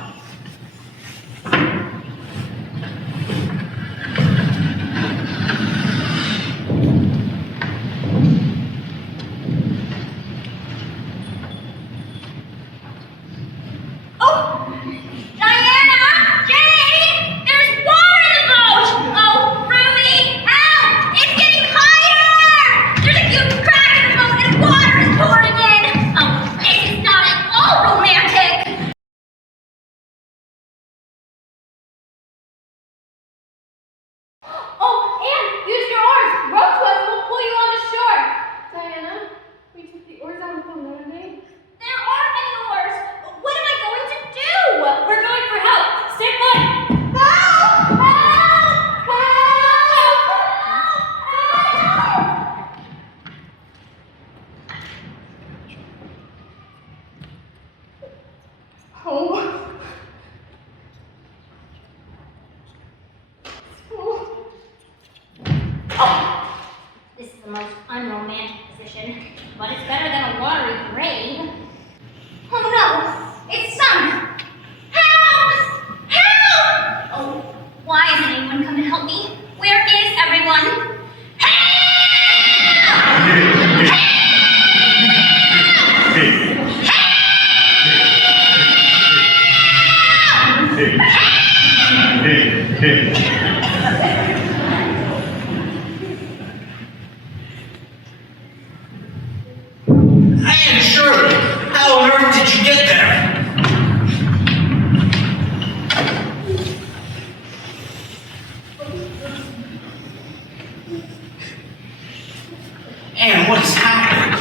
This is the most unromantic position, but it's better than a watery grave. Oh no! It's summer! Help! Help! Oh, why isn't anyone come to help me? Where is everyone? Hey, Shirley, how on earth did you get there? Anne, what is happening?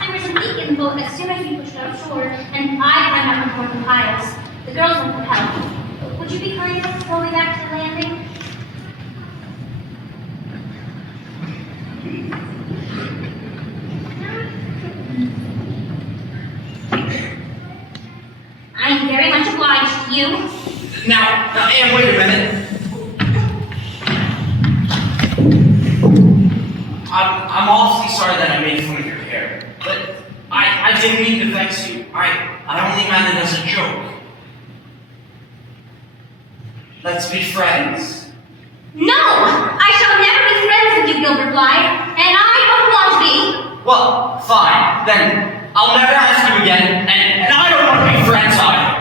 There was a leak in the boat as soon as we pushed offshore, and I climbed up on board the piles. The girls went for help. Would you be kind enough to row me back to the landing? I am very much obliged to you. Now, Anne, wait a minute. I'm awfully sorry that I made fun of your hair, but I didn't mean to vex you. I only meant it as a joke. Let's be friends. No! I shall never be friends with you, Gilbert Blythe, and I don't want to be. Well, fine. Then I'll never ask you again, and I don't want to be friends either.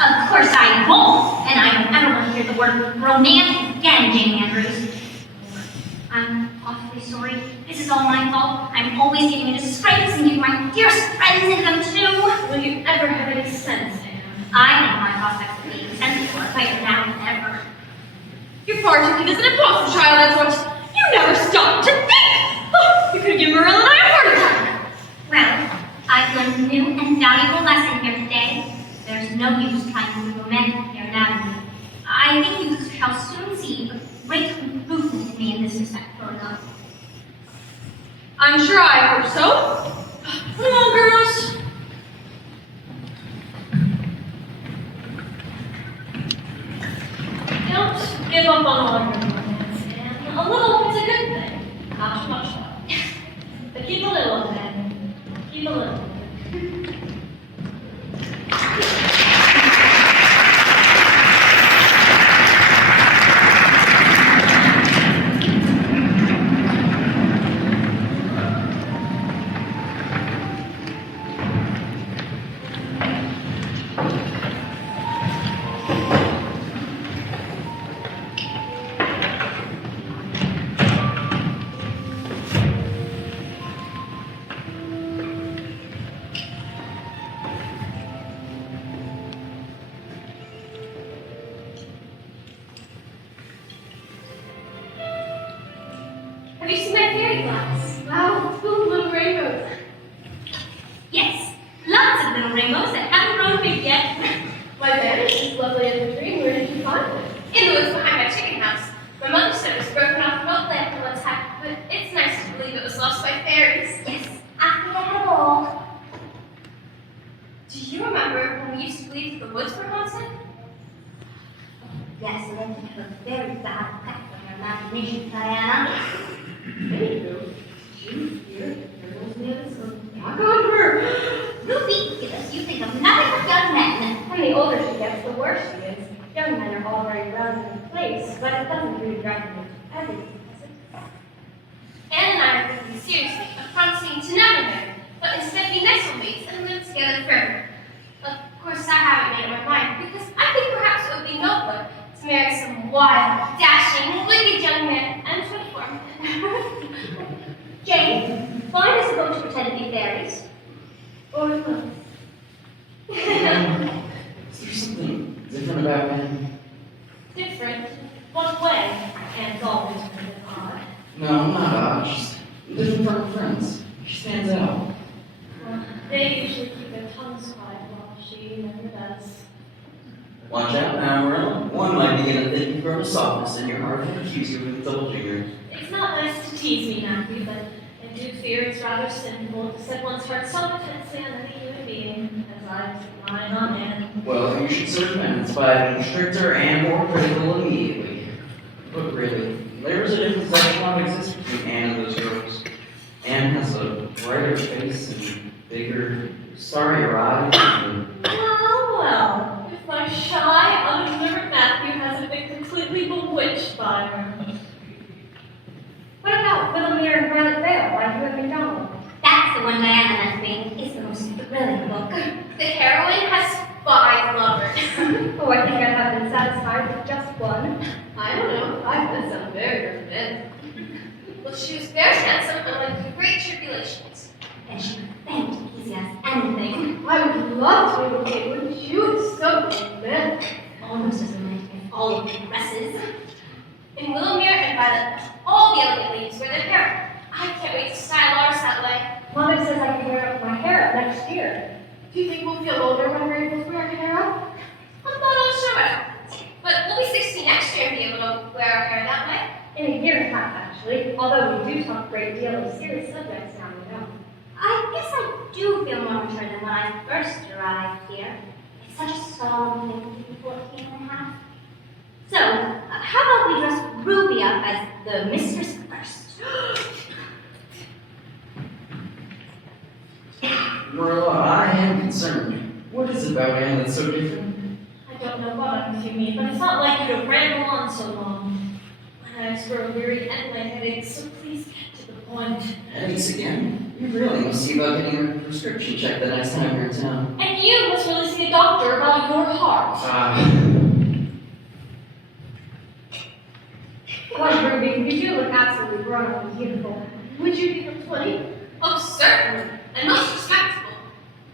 Of course I won't, and I don't ever want to hear the word romantic again, Jane Andrews. I'm awfully sorry. This is all my fault. I'm always getting into scrapes and getting my dearest friends in them too. Will you ever have any sense, Anne? I think my prospects of being sensible are better now than ever. You're far too keen as an imposter child, that's what. You never stop to think! Oh, you could have given Marilla and I a heart attack. Well, I've learned a new and valuable lesson here today. There's no use trying to be romantic here now. I think you shall soon see a great improvement in me in this respect for enough. I'm sure I hope so. Come on, girls. Don't give up on all your romance, Anne. A little is a good thing. Not too much, though. But keep a little, Anne. Keep a little. it varies. Orphans. Is there something different about him? Different? What way? And it's always been odd. No, not odd, just different from her friends. She stands out. Well, they usually keep their tongues quiet while she never does. Watch out now, Marilla. One might begin to think you've grown a softness in your heart and accuse you of indulging her. It's not nice to tease me, Matthew, but I do fear it's rather sinful to set one's heart so intensely on any human being as I set mine on Anne. Well, you should serve penance by being stricter and more critical immediately. But really, there's a difference that should not exist between Anne and those girls. Anne has a brighter face and bigger, starrier eyes. Well, if my shy, undelivered Matthew hasn't been completely bewitched by her. What about Willowmere and Violet Vale by Hugh MacDonald? That's the one Diana left me. It's the most thrilling book. The heroine has 5 lovers. Oh, I think I have been satisfied with just one. I don't know. 5 does sound very recommended. Well, she was very handsome and went through great tribulations. And she could bend easy as anything. I would love to be able to get with you. It's so good. Almost as romantic as all of the dresses. In Willowmere and Violet, all the other ladies wear their hair. I can't wait to style ours that way. Mother says I can wear up my hair up next year. Do you think we'll feel older when we're able to wear our hair up? I'm not all sure what happens. But we'll be 60 next year and be able to wear our hair that way. In a year and a half, actually. Although we do talk a great deal of serious subjects now and then. I guess I do feel more mature than when I first arrived here. It's such a solemn thing to be 14 and a half. So, how about we dress Ruby up as the mistress first? Marilla, I am concerned. What is it about Anne that's so different? I don't know what you mean, but it's not like you to ramble on so long. My eyes grow weary and my headaches, so please get to the point. Headaches again? You really must see about getting a prescription checked the next time you're in town. And you must really see a doctor about your heart. Well, Ruby, you do look absolutely grown up and beautiful. Would you be from 20? Oh, certainly. And most respectable.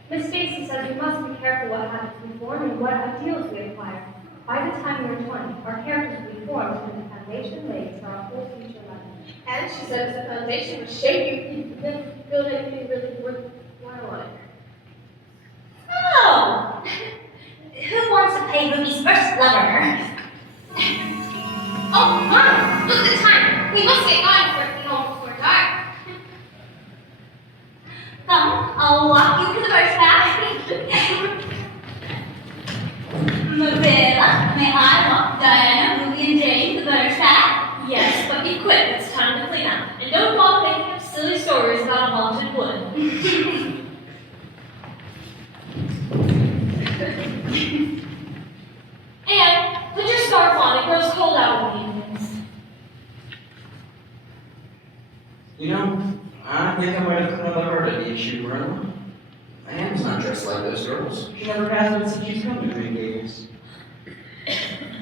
Miss Stacy says we must be careful what habits we form and what ideals we acquire. By the time we're 20, our characters will be formed and the foundation laid for our whole future life. And she says the foundation would shape you, then feel like you really worthwhile on it. Oh! Who wants to play Ruby's first lover? Oh, Mom! Look at the time. We must get going before it be home before dark. Come, I'll walk you to the first path. Marilla, may I walk Diana, Ruby, and Jane to the first path? Yes, but be quick, it's time to clean up. And don't bother making up silly stories about a haunted wood. And put your scarf on, it grows cold out in the evenings. You know, I think I might have come up hard at the issue, Marilla. Anne's not dressed like those girls. She never has been since she's come to Green Gables.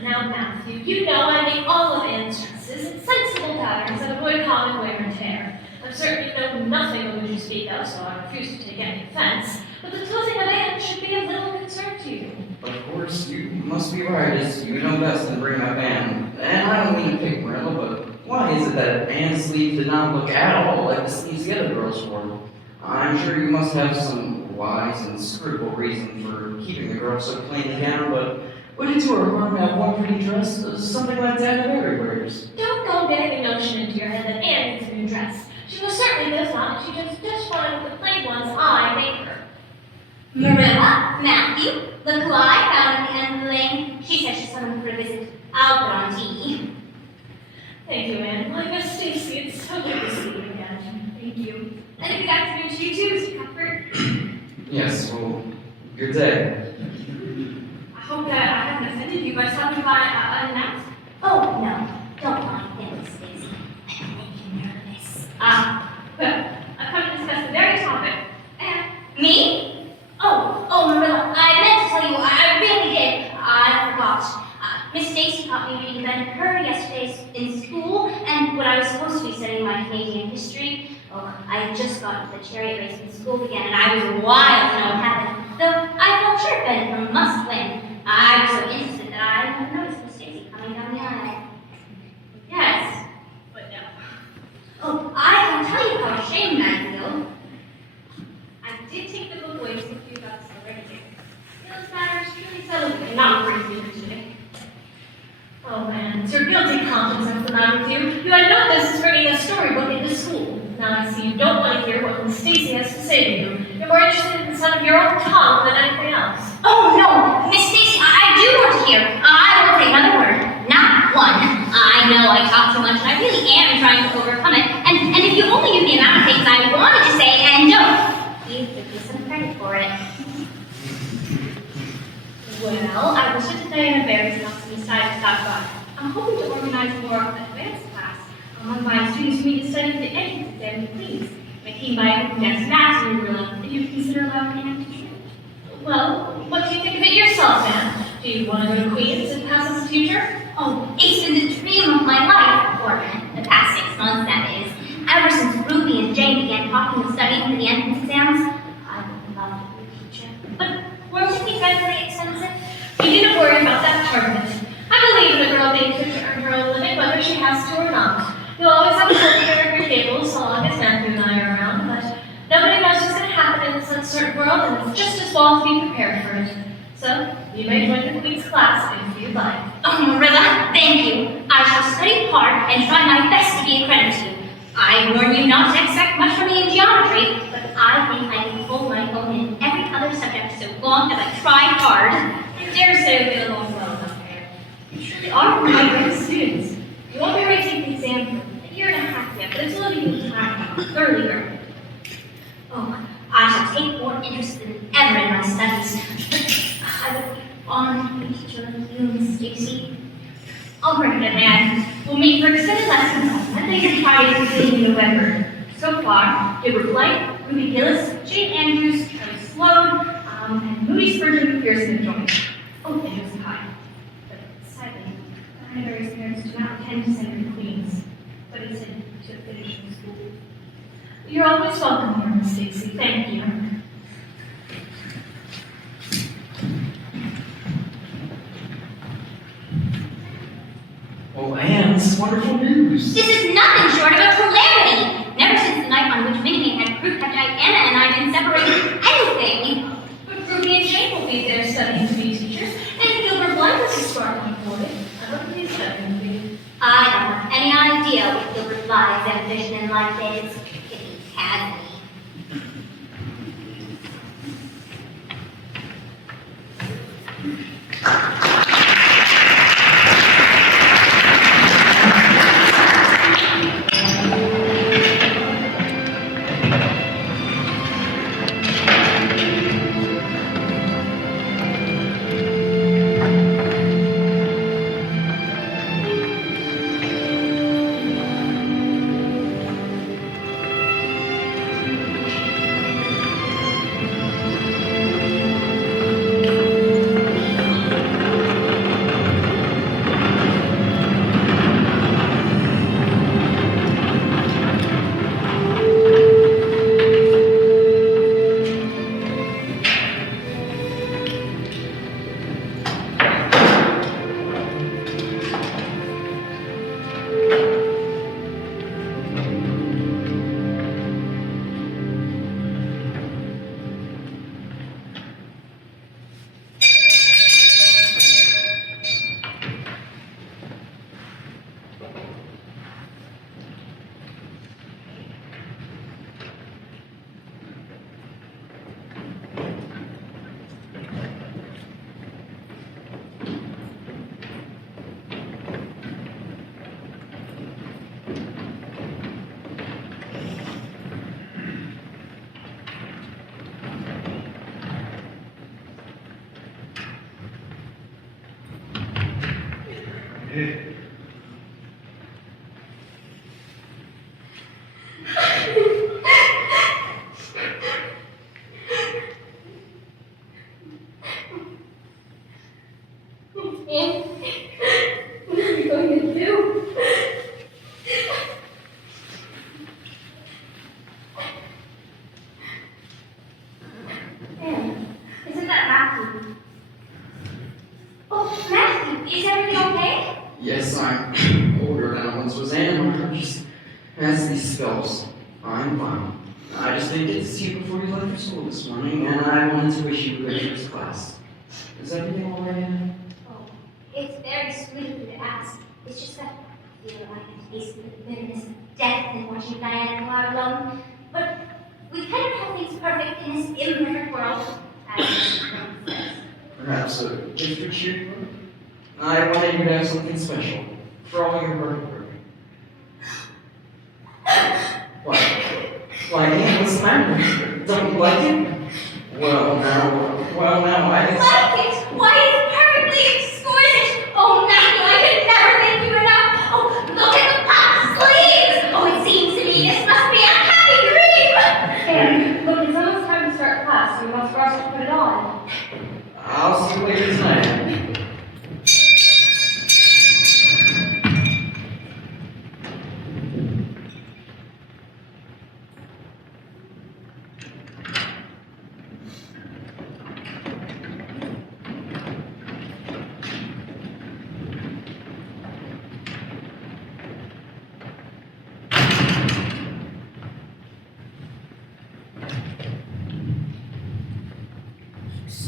Now, Matthew, you know I make all of Anne's dresses in sensible patterns that avoid common wear and tear. I certainly know nothing of which you speak of, so I refuse to take any offense. But the clothing of Anne should be of little concern to you. Of course, you must be right, as you know best to bring up Anne. And I don't mean to pick Marilla, but why is it that Anne's sleeves did not look at all like the sleeves the other girls wore? I'm sure you must have some wise and scrupulous reason for keeping the girls so plainly down, but would it to her harm to have one pretty dress, something like Diana Mary wears? Don't go getting a notion into your head that Anne needs a new dress. She most certainly does not, and she just fine with the plain ones I make her. Marilla, Matthew, look who I found at the end of the lane. She says she's coming for a visit. I'll put on tea. Thank you, Anne. My Miss Stacy, it's so good to see you again. Thank you. And a good afternoon to you too, Mr. Cuthbert. Yes, well, good day. I hope that I haven't offended you by stopping by unannounced. Oh, no. Don't mind them, Stacy. I make you nervous. Well, I've come to discuss the very topic. And Me? Oh, Marilla, I meant to tell you, I really did. I forgot. Miss Stacy caught me reading Ben Hur yesterday in school, and when I was supposed to be studying my Canadian history, I just just got into the chariot race when school began, and I was wild to know what happened. Though I felt sure Ben from must win. I was so interested that I never noticed Miss Stacy coming down the aisle. Yes, but no. Oh, I can tell you how ashamed I feel. I did take the book away to see if you got this already. Those matters truly settled and not bring you today. Oh man, it's your guilty conscience that's the matter with you. You had no business bringing a storybook into school. Now I see you don't want to hear what Miss Stacy has to say to you. You're more interested in the sound of your own tongue than anything else. Oh no, Miss Stacy, I do want to hear. I won't say another word. Not one. I know I talk too much, and I really am trying to overcome it. And if you only knew the amount of things I wanted to say and don't, you'd give me some credit for it. Well, I was just Diana Barry's house and decided to stop by. I'm hoping to organize a more advanced class among my students who need to study for the entrance exam in Queens. My team by hoping to have math in Marilla, if you consider allowing me to do. Well, what do you think of it yourself, Anne? Do you want to go to Queens and pass as a teacher? Oh, it's been the dream of my life, or the past 6 months, that is. Ever since Ruby and Jane began talking of studying for the entrance exams, I would love to be a teacher. But won't it be dreadfully expensive? You needn't worry about that part of it. I believe in a girl being fit to earn her own living, whether she has to or not. You'll always have a cultivator at Green Gables so long as Matthew and I are around, but nobody knows what's going to happen in this uncertain world, and it's just as well to be prepared for it. So, you may join the Queen's class if you'd like. Oh, Marilla, thank you. I shall study hard and try my best to be a credit to you. I warn you not to expect much from me in geometry, but I think I can hold my own in every other subject so long as I try hard. I dare say you'll get along well enough, Anne. You truly are one of my greatest students. You won't be ready to take the exam for a year and a half yet, but it's will give you time to thoroughly learn. Oh, I shall take more interest than ever in my studies. I would be honored to be a teacher like you, Miss Stacy. All right, then, Anne. We'll meet for extended lessons on Mondays and Fridays beginning in November. So far, Gilbert Blight, Ruby Gillis, Jane Andrews, Charlie Sloan, and Moody Spurgeon McPherson joined. Oh, and Joseph Hyde. But sadly, Diana parents do not intend to send her to Queens, but he said to finish in school. You're always welcome here, Miss Stacy. Thank you. Oh, Anne, this is wonderful news. This is nothing short of a calamity. Never since the night on which Minnie had proved have Diana and I been separated from anything. But Ruby and Jane will be there studying to be teachers, and Gilbert Blight is historically employed. I don't think he's studying to be. I don't have any idea what Gilbert Blythe's ambition in life is. If he has any. What are we going to do? I'm older than I once was, and my heart just has these spells. I'm fine. I just didn't get to see you before you left for school this morning, and I wanted to wish you a good first class. Is everything all right, Anna? Oh, it's very sweet of you to ask. It's just that I feel like I'm tasting the bitterness of death and watching Diana go out alone. But we kind of have things perfect in this imperfect world, as Mr. Friel says. Perhaps a gift or two? I wanted you to have something special for all your hard work. What? Why, Anne, what's the matter? Don't you like it? Well, now, I... Like it? Why, it's perfectly exquisite! Oh, Matthew, I could never thank you enough! Oh, look at the puffed sleeves! Oh, it seems to me this must be a happy dream! And look, it's almost time to start class, so you must rush to put it on. I'll see you later tonight.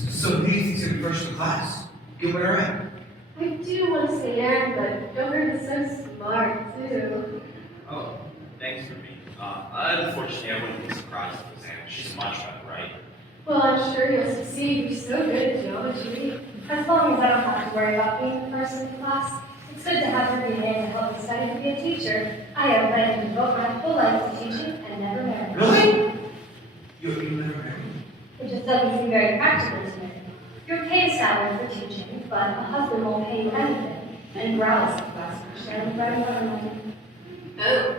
So who do you think's gonna be first in class? Gilbert or Anne? I do want to say Anne, but Gilbert is so smart, too. Oh, thanks for me. Unfortunately, I wouldn't be surprised if it was Anna. She's much better, right? Well, I'm sure you'll succeed. You're so good at geometry. As long as I don't have to worry about being the first in the class, it's good to have her be here to help me study to be a teacher. I have planned to devote my whole life to teaching and never marry. Really? You never married? It just doesn't seem very practical to me. You're paid salary for teaching, but a husband won't pay you anything, and growls at class for sharing bread and butter money. Oh.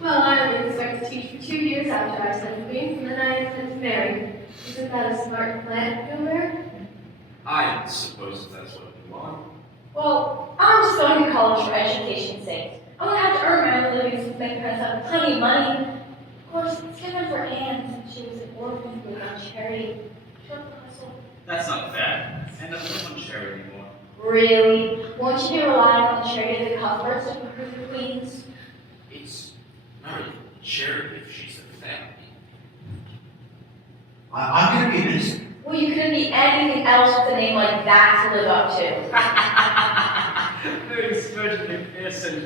Well, I only expect to teach for 2 years after I turn Queen, and then I intend to marry. Isn't that a smart plan, Gilbert? I suppose that's what you want. Well, I'm just going to college for education's sake. I'm going to have to earn my own living since my parents have plenty of money. Of course, it's different for Anne since she was an orphan with on charity. Short hustle. That's not fair. And that's not charity anymore. Really? Won't you be relying on the charity of the Cuthberts to improve the queens? It's not really charity if she's a family. I'm gonna be a minister. Well, you couldn't be anything else with a name like that to live up to. Very especially innocent.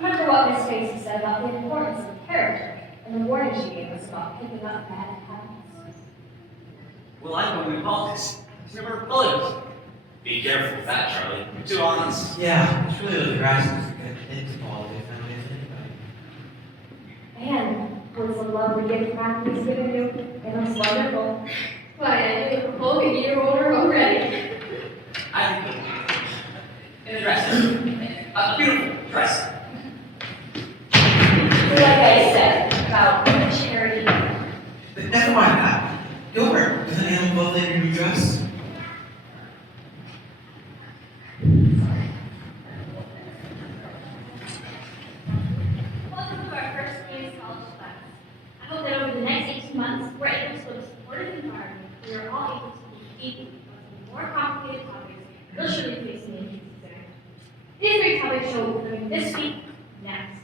Remember what Miss Tracy said about the importance of character, and the warning she gave us about picking up bad habits. Well, I know we politics. It's never politics. Be careful with that, Charlie. You're too honest. Yeah, it's really the grass is get into politics than it is anybody. And was the lovely gift Matthew's given you. It was wonderful. Why, I think we're both a year older already. I think in a dress. A beautiful dress. Like I said, about charity. But never mind that. Gilbert, doesn't Anne love in your new dress? Welcome to our first year's college class. I hope that over the next 18 months, we're able to build a supportive environment where we are all able to be deep with more complicated topics we'll surely face in the entrance exam. These three topics show what we're doing this week, next.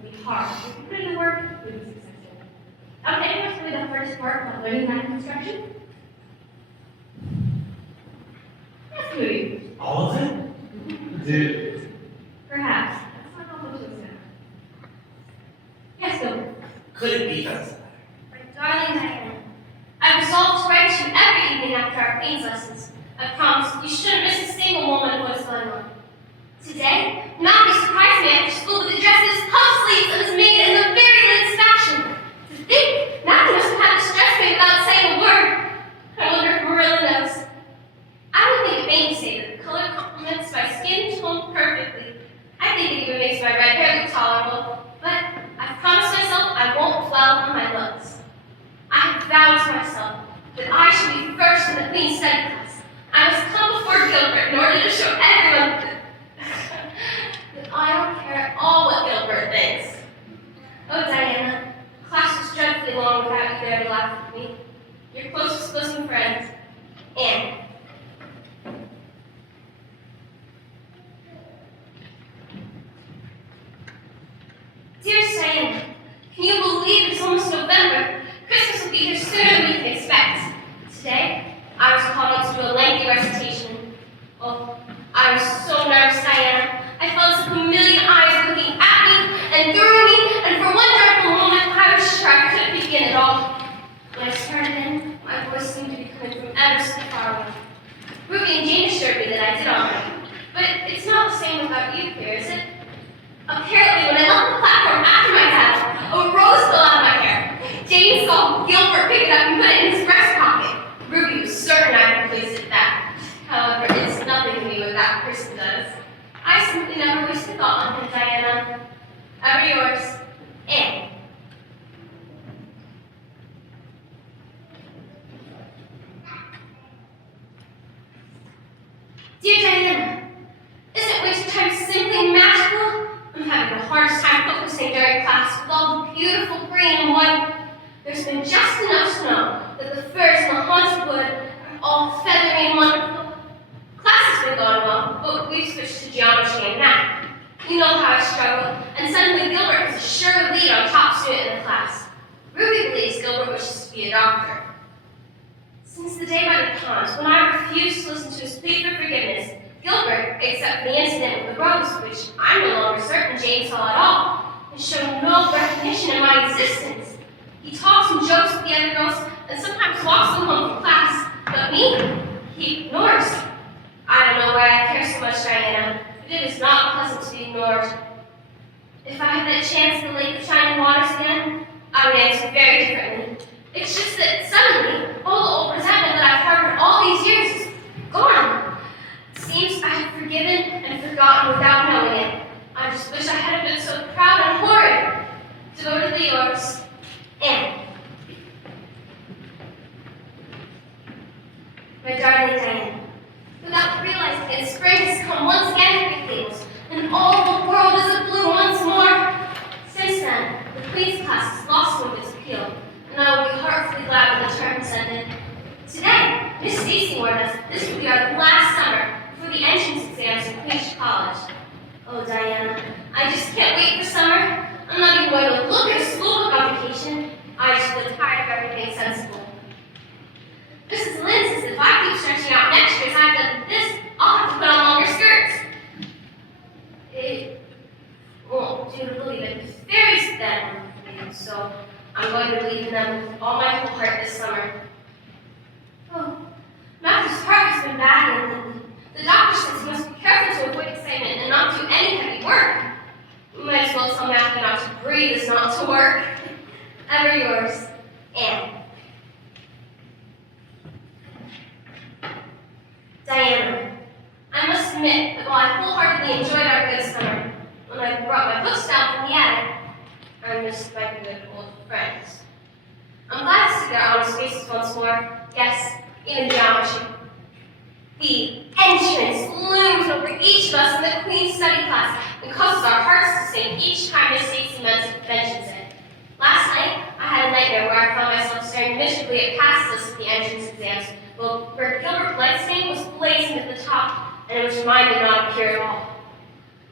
It'll be hard, but if we put in the work, we'll be successful. Now, can anyone tell me the hardest part about learning math construction? That's good. All of it? Dude. Perhaps. That's not how much it's now. Yes, Gilbert. Could it be that? My darling Diana, I resolved to write you every evening after our Queen's lessons. I promise you shouldn't miss a single moment of what is going on. Today, Maddie surprised me after school with the dresses, puff sleeves, and was made in the very latest fashion. To think, Maddie must have had this dress made without saying a word. I wonder if Marilla knows. I would think it may say that the color complements my skin tone perfectly. I think it even makes my red hair look tolerable. But I've promised myself I won't dwell on my looks. I have vowed to myself that I shall be first in the Queen's study class. I must come before Gilbert in order to show everyone that I don't care at all what Gilbert thinks. Oh, Diana, class was dreadfully long without you there to laugh with me. Your closest bosom friend, Anne. Ruby and Jane assured me that I did all right. But it's not the same without you here, is it? Apparently, when I left the platform after my death, a rose fell out of my hair. Jane saw Gilbert pick it up and put it in his breast pocket. Ruby was certain I had placed it back. However, it's nothing to me what that person does. I simply never wasted thought on him, Diana. Ever yours, Anne. Dear Diana, isn't winter time simply magical? I'm having the hardest time focusing during class with all the beautiful green and white. There's been just enough snow that the firs in the haunted wood are all feathery and wonderful. Class has been going well, but we've switched to geometry and math. You know how I struggle, and suddenly Gilbert has a sure lead on top student in the class. Ruby believes Gilbert wishes to be a doctor. Since the day by the pond, when I refused to listen to his plea for forgiveness, Gilbert, except for the incident with the rose, which I'm no longer certain Jane saw at all, has shown no recognition in my existence. He talks and jokes with the other girls, and sometimes walks them home from class, but me, he ignores. I don't know why I care so much, Diana, but it is not pleasant to be ignored. If I had that chance at the Lake of Shining Waters again, I would answer very differently. It's just that suddenly, all the old resentment that I've harbored all these years is gone. It seems I have forgiven and forgotten without knowing it. I just wish I hadn't been so proud and horrid. Devotedly yours, Anne. My darling Diana, without realizing it, spring has come once again at Green Gables, and all the world is abloom once more. Since then, the Queen's class has lost some of its appeal, and I will be heartfully glad when the term has ended. Today, Miss Stacy warned us that this will be our last summer before the entrance exams in Queen's College. Oh, Diana, I just can't wait for summer. I'm not even going to look at a school book on vacation. I just feel tired of everything sensible. Mrs. Lynn says that if I keep stretching out next year as I've done this, I'll have to put on longer skirts. It won't do to believe it. The fairies then, so I'm going to believe in them with all my whole heart this summer. Oh, Matthew's heart has been bad, and the doctor says he must be careful to avoid excitement and not do any heavy work. We might as well tell Matthew not to breathe is not to work. Ever yours, Anne. Diana, I must admit that while I wholeheartedly enjoyed our good summer, when I brought my books down from the attic, I missed my good old friends. I'm glad to see their honest faces once more. Yes, even geometry. The entrance looms over each of us in the Queen's study class and causes our hearts to sing each time Miss Stacy mentions it. Last night, I had a nightmare where I found myself staring miserably at pass lists of the entrance exams, where Gilbert Blythe's name was blazing at the top, and it was mine did not appear at all.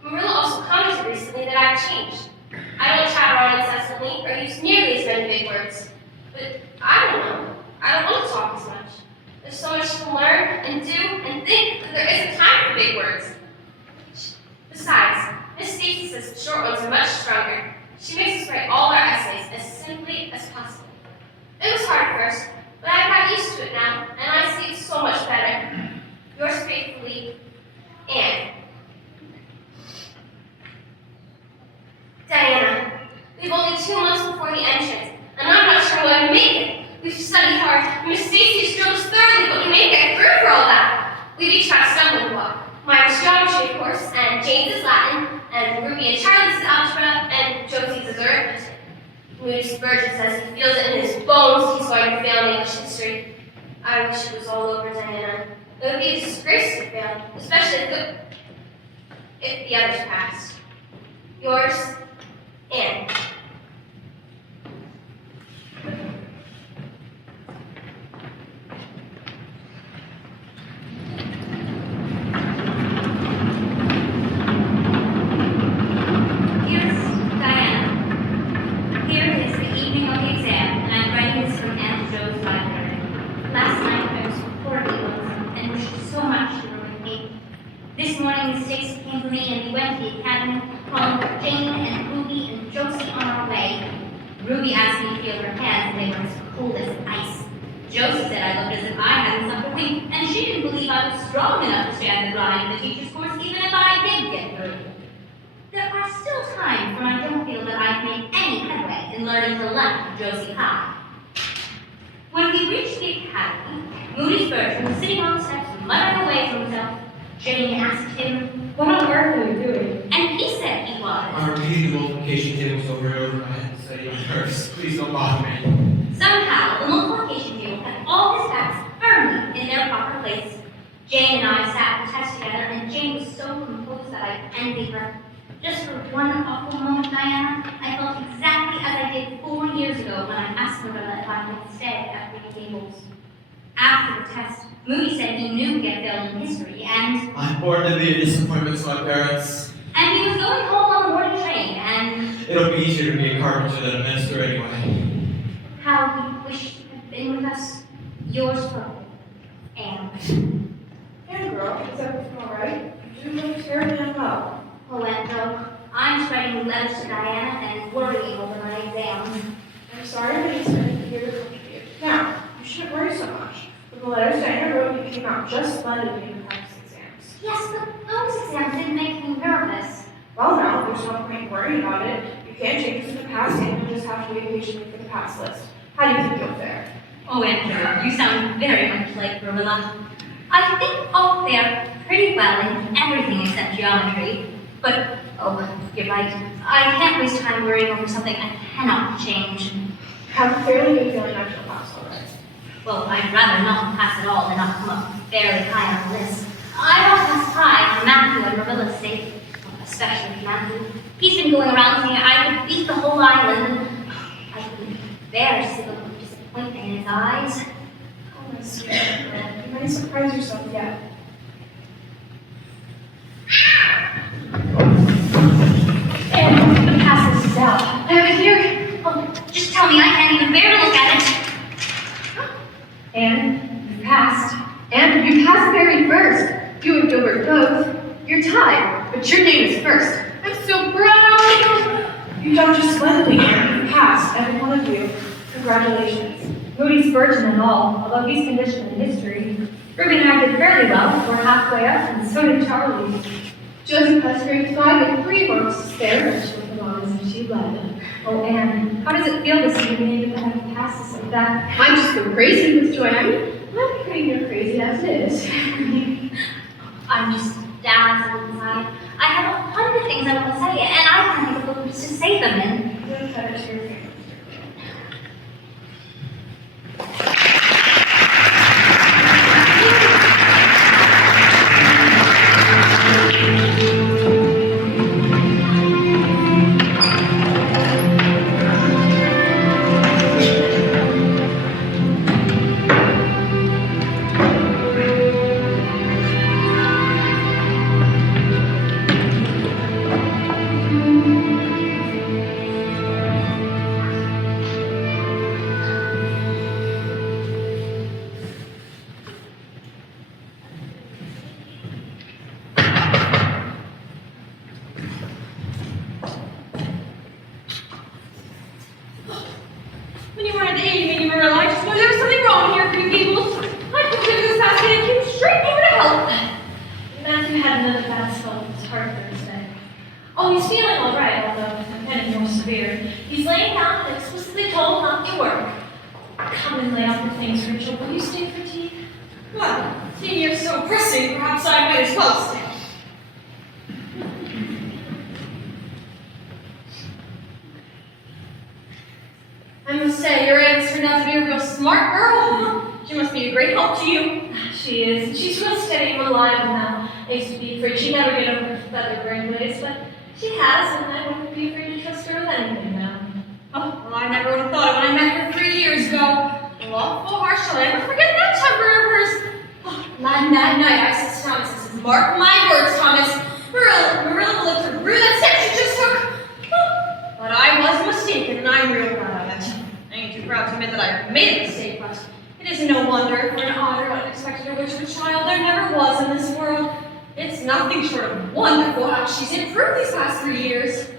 Marilla also commented recently that I've changed. I don't chatter on incessantly or use nearly as many big words. But I don't know. I don't want to talk as much. There's so much to learn and do and think that there isn't time for big words. Besides, Miss Stacy says the short ones are much stronger. She makes us write all our essays as simply as possible. It was hard at first, but I've got used to it now, and I see it so much better. Yours faithfully, Anne. Diana, we've only 2 months before the entrance, and I'm not sure I'm going to make it. We've studied hard, and Miss Stacy has drilled us thoroughly, but we may get through for all that. We've each got a stumbling block. Mine is geometry, of course, and Jane's is Latin, and Ruby and Charlie's is algebra, and Josie's is arithmetic. Moody Spurgeon says he feels it in his bones he's going to fail in English history. I wish it was all over, Diana. It would be a disgrace to fail, especially if the others passed. Yours, Anne. This morning, Miss Stacy came to me and we went to the academy, calling Jane and Ruby and Josie on our way. Ruby asked me to feel her hands and they were as cold as ice. Josie said I looked as if I hadn't slept a wink, and she didn't believe I was strong enough to stand the grind of the teacher's course even if I did get through. There are still times when I don't feel that I've made any headway in learning to laugh Josie high. When we reached the academy, Moody's Bertram was sitting on the steps muttering away to himself. Jane asked him, What on earth are you doing? and he said he was. I'm repeating the multiplication tables over and over. I had to study on nerves. Please don't bother me. Somehow, the multiplication table had all his facts firmly in their proper place. Jane and I sat the test together, and Jane was so composed that I envied her. Just for one awful moment, Diana, I felt exactly as I did 4 years ago when I asked Marilla if I would stay at Green Gables. After the test, Moody said he knew he had failed in history, and I'm born to be a disappointment to my parents. he was going home on the morning train, and It'll be easier to be a carpenter than a minister anyway. how he wished he had been with us. Yours purple, Anne. And girl, is everything alright? You do look terribly unwell. Oh, Aunt Joe, I'm spreading letters to Diana and worrying over my exams. I'm sorry that it's been a year to come to you. Now, you shouldn't worry so much. With the letters Diana wrote, you came out just splendidly in the practice exams. Yes, but those exams didn't make me nervous. Well, now, there's no point worrying about it. You can't change it in the past, and you'll just have to wait patiently for the pass list. How do you think you'll fare? Oh, Aunt Joe, you sound very much like Marilla. I think I'll fare pretty well in everything except geometry. But, oh, you're right. I can't waste time worrying over something I cannot change. I have a fairly good feeling that you'll pass alright. Well, I'd rather not pass at all than not come up fairly high on the list. I want to pass high for Matthew and Marilla's sake, especially Matthew. He's been going around saying I could beat the whole island, and I couldn't bear to see the look of disappointment in his eyes. Oh, my sweet girl. You might surprise yourself yet. And the pass list is out. I have it here. Oh, just tell me, I can't even bear to look at it. And you passed. And you passed very first. You and Gilbert both. You're tied, but your name is first. I'm so proud. You've done just splendidly, Anne. You passed, every one of you. Congratulations. Moody's Bertram and all, although he's conditioned in history. Ruby and I did fairly well. We're halfway up, and so did Charlie. Josie passed grade 5 with 3 marks to spare, and she went on as if she led. Oh, Anne, how does it feel to see an independent passes like that? I'm just go crazy with joy. I'm pretty near crazy as it is. I'm just dazzled inside. I have 100 things I want to say, and I can't think of words to say them in. I'm going to cut it to your fingers. When you wanted to aid me, Marilla, I just knew there was something wrong here, Green Gables. I put you this basket and came straight over to help. Matthew had another bad spell with his heartburn today. Oh, he's feeling all right, although I'm getting more severe. He's laying down and explicitly told not to work. Come and lay out the things, Rachel. Will you stay for tea? Well, seeing you're so pressing, perhaps I might as well stay. I must say, your aunt's turned out to be a real smart girl. She must be a great help to you. She is. She's real steady and reliable now. I used to be afraid she'd never get over her feather-brained ways, but she has, and I wouldn't be afraid to trust her with anything now. Oh, well, I never would have thought it when I met her 3 years ago. A lawful heart, shall I ever forget that temper of hers? Oh, that night, I said to Thomas, I said, mark my words, Thomas. Marilla will live to rue that step she just took. Oh, but I was mistaken, and I'm real proud of it. I ain't too proud to admit that I made a mistake, but it isn't no wonder for an odd or unexpected or wish of a child there never was in this world. It's nothing short of wonderful how she's improved these past 3 years.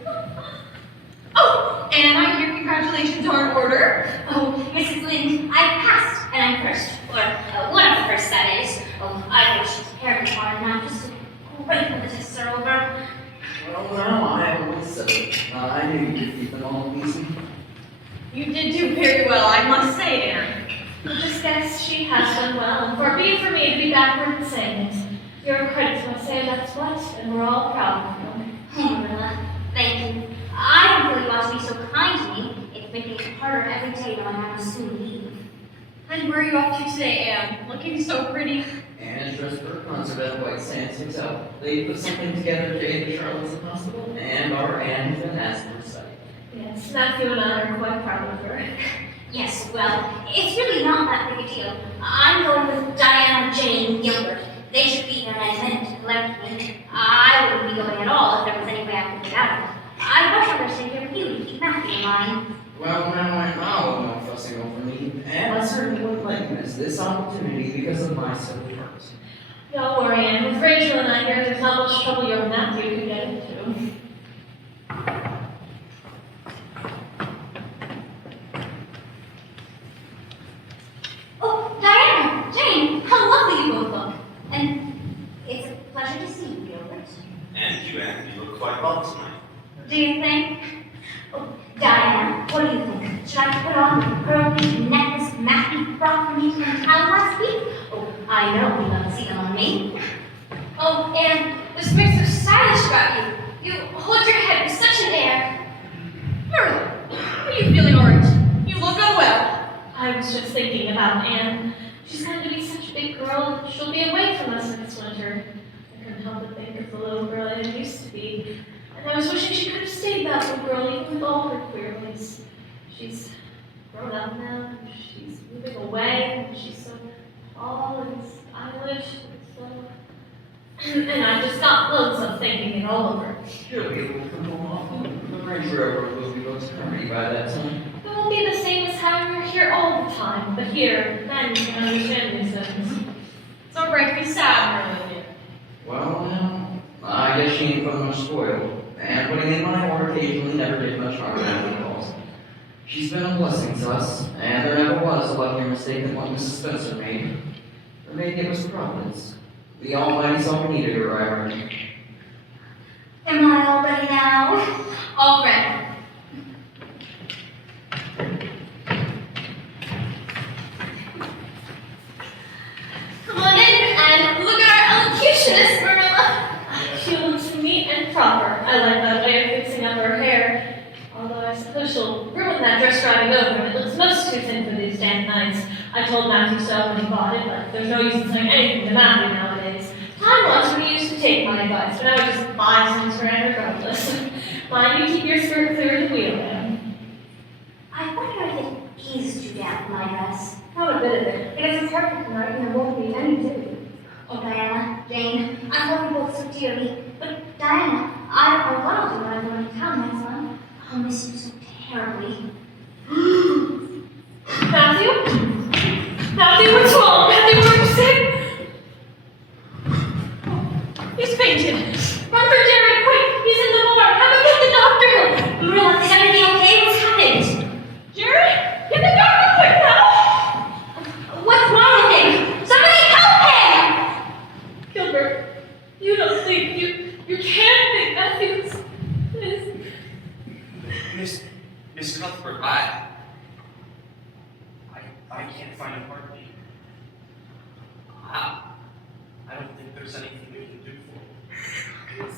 Oh, and I hear congratulations are in order. Oh, Mrs. Lynde, I passed, and Manheim first, or one of the first, that is. Oh, I wish she's prepared hard, and I'm just so grateful the tests are over. Well, I always said it. I knew you could keep them all easy. You did do very well, I must say, Aaron. I just guess she has done well, and far be it for me to be backward in saying it. Your credits must say that's what, and we're all proud of you. Oh, Marilla, thank you. I don't feel you ought to be so kind to me. It's making it harder every day knowing I will soon leave. And where are you off to today, Anne? Looking so pretty. And dressed for a concert at the White Sands Hotel. They put something together to aid the Charlottes if possible, and our Anne has been asked for a sight. Yes, Matthew and I are quite proud of her. Yes, well, it's really not that big a deal. I'm going with Diana Jane Gilbert. They should be here as men to collect me. I wouldn't be going at all if there was any way I could get out of it. I'd much rather stay here with you to keep Matthew in mind. Well, now I'm not no fussing over me, and I certainly wouldn't let you miss this opportunity because of my silly heart. Don't worry, Anne. With Rachel and I here, there's not much trouble your Matthew could get into. Oh, Diana, Jane, how lovely you both look. And it's a pleasure to see you, Gilbert. And you, Anne, you look quite well tonight. Do you think? Oh, Diana, what do you think? Should I put on the pearly necklace Matthew brought for me from town last week? Oh, I know you love to see them on me. Oh, Anne, this makes so stylish about you. You hold your head with such an air. Marilla, are you feeling orange? You look unwell. I was just thinking about Anne. She's going to be such a big girl, and she'll be away from us next winter. I couldn't help but think of the little girl I used to be. And I was wishing she could have stayed that little girl, even with all her queer ways. She's grown up now, and she's moving away, and she's so tall and stylish, and so... And I just got loads of thinking it all over. Shirley will come home often. The Range Railroad will be most harmony by that time. It won't be the same as how you're here all the time, but here, then you can understand these things. It's alright to be sad, Marilla. Well, now, I guess she ain't got much spoiled. And putting in my order occasionally never did much harm after calls. She's been a blessing to us, and there never was a luckier mistake than what Mrs. Spencer made. Or maybe it was Providence. The Almighty saw we needed her, I reckon. Am I all ready now? All ready. Come on in and look at our elocutionist, Marilla. She looks neat and proper. I like that way of fixing up her hair. Although I suppose she'll ruin that dress driving over, and it looks most too thin for these damp nights. I told Matthew so when he bought it, but there's no use in saying anything to Matthew nowadays. Time was when he used to take my advice, but I would just buy things for him regardless. Mind you keep your skirt clear of the wheel, man. I wonder if it eased you down in my dress. Not a bit of it. It is perfect tonight, and there won't be any difference. Oh, Diana, Jane, I love you both so dearly. But, Diana, I don't know what I'll do when I go into town next month. I'll miss you so terribly. Matthew? Matthew, what's wrong? Matthew, are you sick? He's fainted. Run for Jerry, quick! He's in the morgue. Have him get the doctor! Marilla, is everything okay? What's happened? Jerry, get the doctor quick now! What's wrong with him? Somebody help him! Gilbert, you don't think you can't think Matthew's Miss Cuthbert, I can't find a heartbeat. I don't think there's anything we can do for him.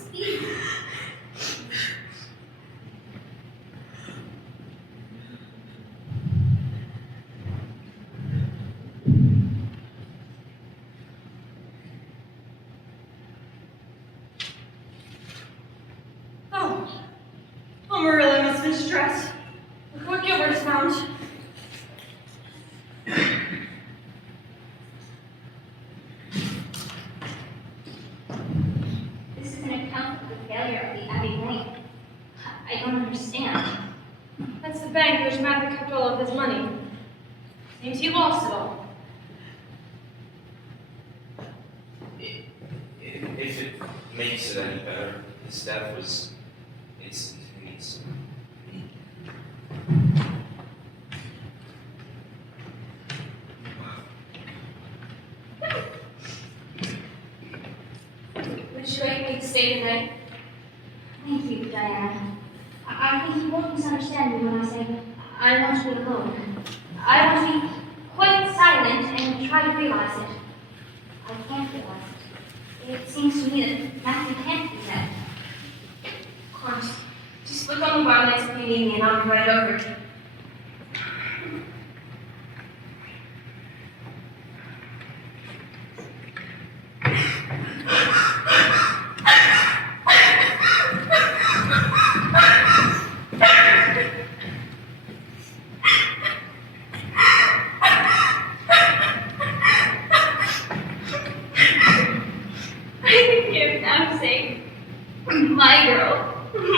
Oh, Marilla must have been distressed. Look what Gilbert has found. This is an account of the failure of the Abbey Bank. I don't understand. That's the bank which Matthew kept all of his money. Seems he lost it all. If it makes it any better, his death was instantaneous. stay tonight. Thank you, Diana. I think you won't misunderstand me when I say I want to be alone. I want to be quite silent and try to realize it. I can't realize it. It seems to me that Matthew can't be dead. Of course. Just look on the wild lights if you need me and I'll be right over.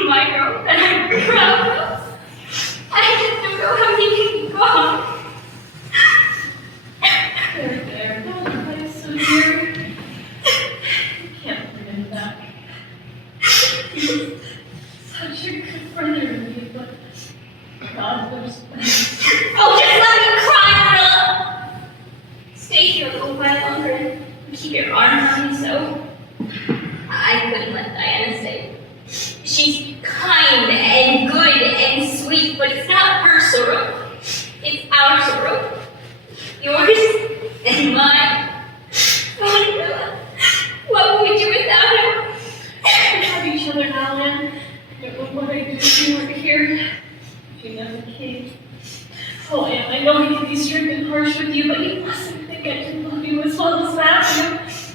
My girl that I'm proud of. I just don't know how he can go. There, don't cry so dear. I can't bring him back. He's such a good brother to me, but God knows best. Oh, just let me cry, Marilla. Stay here a little while longer and keep your arms on me so. I couldn't let Diana stay. She's kind and good and sweet, but it's not her sorrow. It's our sorrow. Yours and mine. Oh, Marilla, what would we do without him? We have each other now, Anne. I don't know what I'd do if you weren't here. If you never came. Oh, Anne, I know he can be strict and harsh with you, but you mustn't think I can love you as well as Matthew.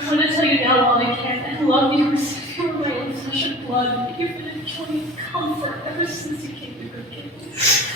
I want to tell you now all I can. I love you as if you were my own flesh and blood. You've been a joy and comfort ever since you came to Green Gables.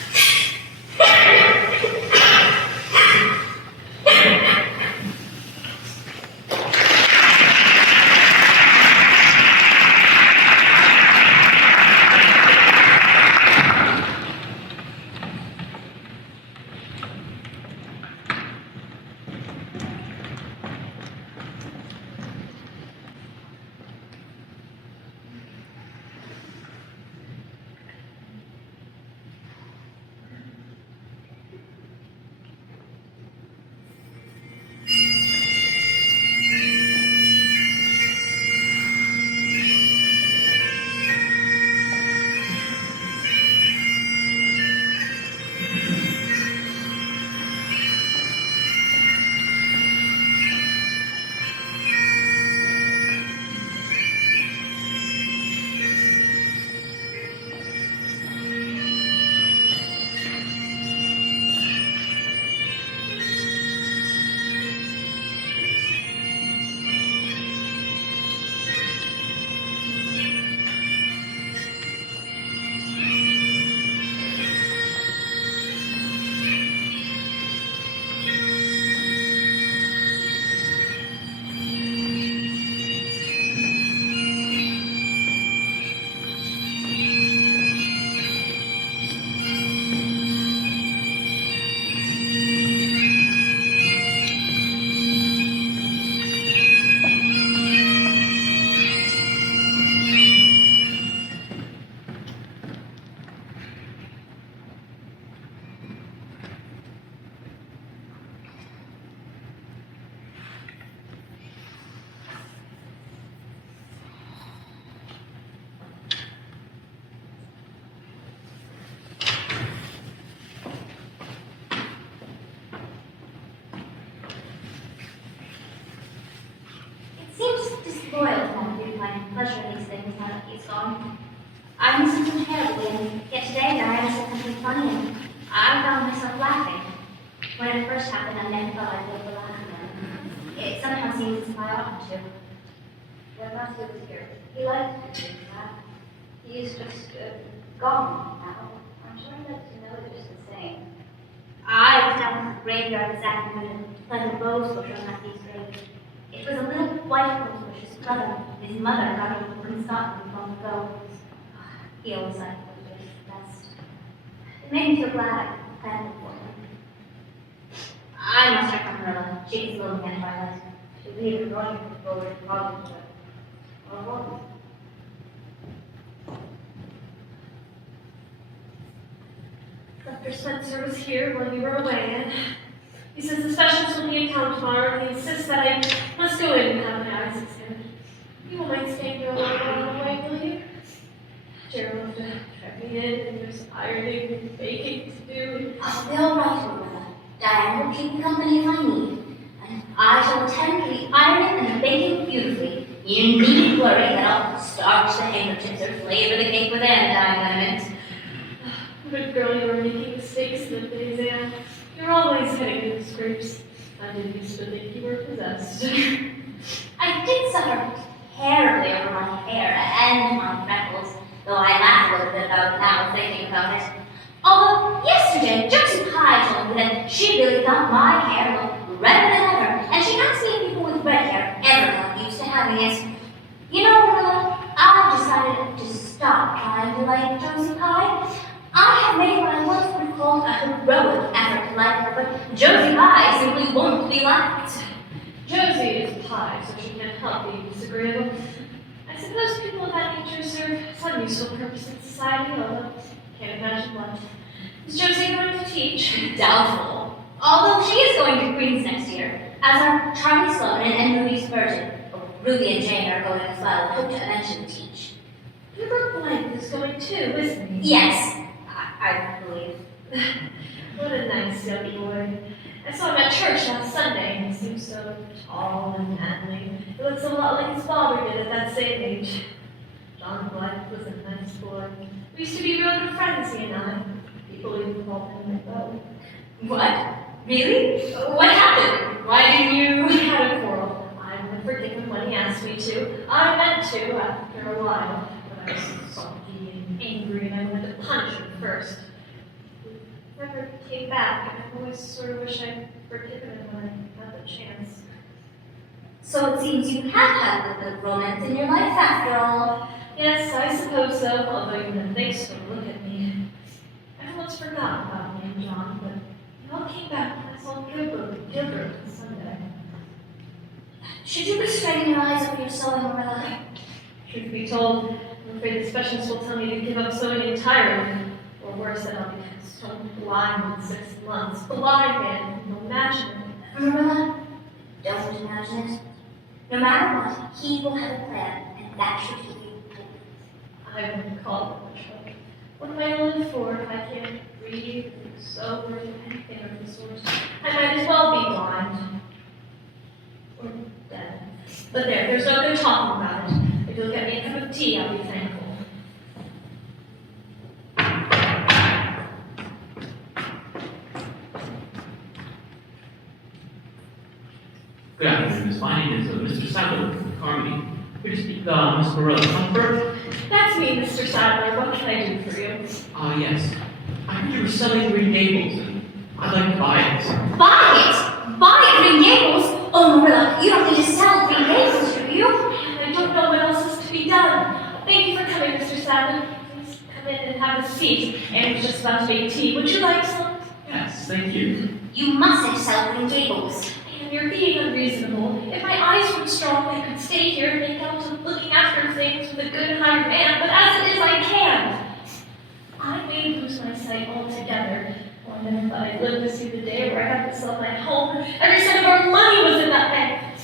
Loyal to Matthew, find pleasure in these things now that he's gone. I miss him so terribly, and yet today Diana said something funny, and I found myself laughing. When it first happened, I never thought I'd be able to laugh again. It somehow seems as if I oughtn't to. When Matthew was here, he liked to laugh. He's just gone now. I'm sure I'd like to know just the same. I was down at the graveyard this afternoon and planted a rose bush on Matthew's grave. It was a little white rose bush his brother, his mother, got over from Scotland long ago. He always liked those bushes best. It made me feel glad I planted for him. I must check on Marilla. She gets a little again twilight. She'll leave her going forward to college, or won't. Dr. Spencer was here while you were away, and he says the specialist will be in town tomorrow, and he insists that I must go in and have my eyes examined. You won't mind staying here a little while on the way, will you? Gerald will have to check me in, and there's ironing and baking to do. I'll be all right, Marilla. Diane will keep me company if I need. And I shall attend to the ironing and the baking beautifully. You needn't worry that I'll starch the handkerchiefs or flavor the cake with anodyne liniment. Good girl, you were making mistakes in the days, Anne. You're always getting into scrapes. I did used to think you were possessed. I did suffer terribly over my hair and my freckles, though I laugh a little bit about it now thinking about it. Although yesterday, Josie Pye told me that she really thought my hair looked redder than ever, and she asked me if people with red hair ever got used to having it. You know, Marilla, I've decided to stop trying to like Josie Pye. I have made what I once would have called a heroic effort to like her, but Josie Pye simply won't be liked. Josie is Pye, so she can't help being disagreeable. I suppose people of that nature serve some useful purpose in society, although I can't imagine what. Is Josie going to teach? Doubtful. Although she is going to Queen's next year, as are Charlie Sloan and Ruby Spurgeon. Ruby and Jane are going as well. Hope to eventually teach. Hubert Blank is going too, isn't he? Yes, I believe. What a nice young boy. I saw him at church last Sunday. He seems so tall and manly. He looks a lot like his father did at that same age. John Blythe was a nice boy. We used to be real good friends, he and I. People even called him my brother. What? Really? What happened? Why didn't you? We had a quarrel. I would forgive him when he asked me to. I meant to after a while, but I was sulky and angry and I wanted to punish him first. He never came back, and I always sort of wish I'd forgiven him when I got the chance. So it seems you have had a bit of romance in your life after all. Yes, I suppose so, although you know, they still look at me. Everyone's forgotten about me and John, but it all came back when I saw Gilbert on Sunday. Should you be straining your eyes over your sewing, Marilla? Truth be told, I'm afraid the specialist will tell me to give up sewing entirely, or worse, that I'll be stone blind in 6 months. Blind man, you'll imagine it. Marilla, don't imagine it. No matter what, he will have a plan, and that should keep you hopeful. I wouldn't call it much hope. What am I to live for if I can't read, or sew, or do anything of the sort? I might as well be blind. Or dead. But there's no good talking about it. If you'll get me a cup of tea, I'll be thankful. Good afternoon, Miss. My name is Mr. Sadler from Carmody. Here to speak, Miss Marilla Cuthbert. That's me, Mr. Sadler. What can I do for you? Yes. I heard you were selling Green Gables, and I'd like to buy it. Buy it? Buy Green Gables? Oh, Marilla, you don't need to sell Green Gables, do you? I don't know what else is to be done. Thank you for coming, Mr. Sadler. Please come in and have a seat. Anne was just about to make tea. Would you like some? Yes, thank you. You mustn't sell Green Gables. Anne, you're being unreasonable. If my eyes were strong, I could stay here and make out to looking after things with a good hired man, but as it is, I can't. I may lose my sight altogether. Oh, I never thought I'd live to see the day where I had to sell my home. Every cent of our money was in that bank.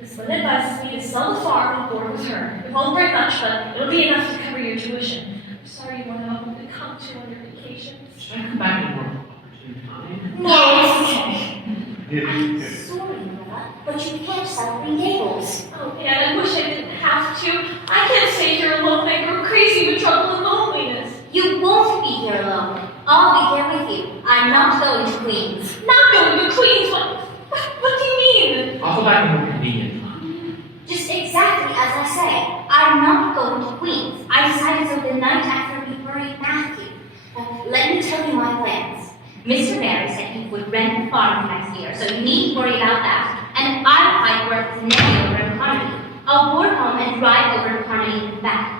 Miss Lynn advises me to sell the farm and board with her. It won't bring much, but it'll be enough to cover your tuition. I'm sorry you weren't able to come to on your vacation. Should I come back at a more opportune time? No, it's okay. I'm sorry, Marilla, but you can't sell Green Gables. Oh, Anne, I wish I didn't have to. I can't stay here alone. I grow crazy with trouble and loneliness. You won't be here alone. I'll be here with you. I'm not going to Queen's. Not going to Queen's? What do you mean? I'll go back at a more convenient time. Just exactly as I say. I'm not going to Queen's. I decided so the night after we buried Matthew. Now, let me tell you my plans. Mr. Barry said he would rent the farm for next year, so you needn't worry about that. And I'll find work with Nellie over in Carmody. I'll board home and drive over to Carmody and back.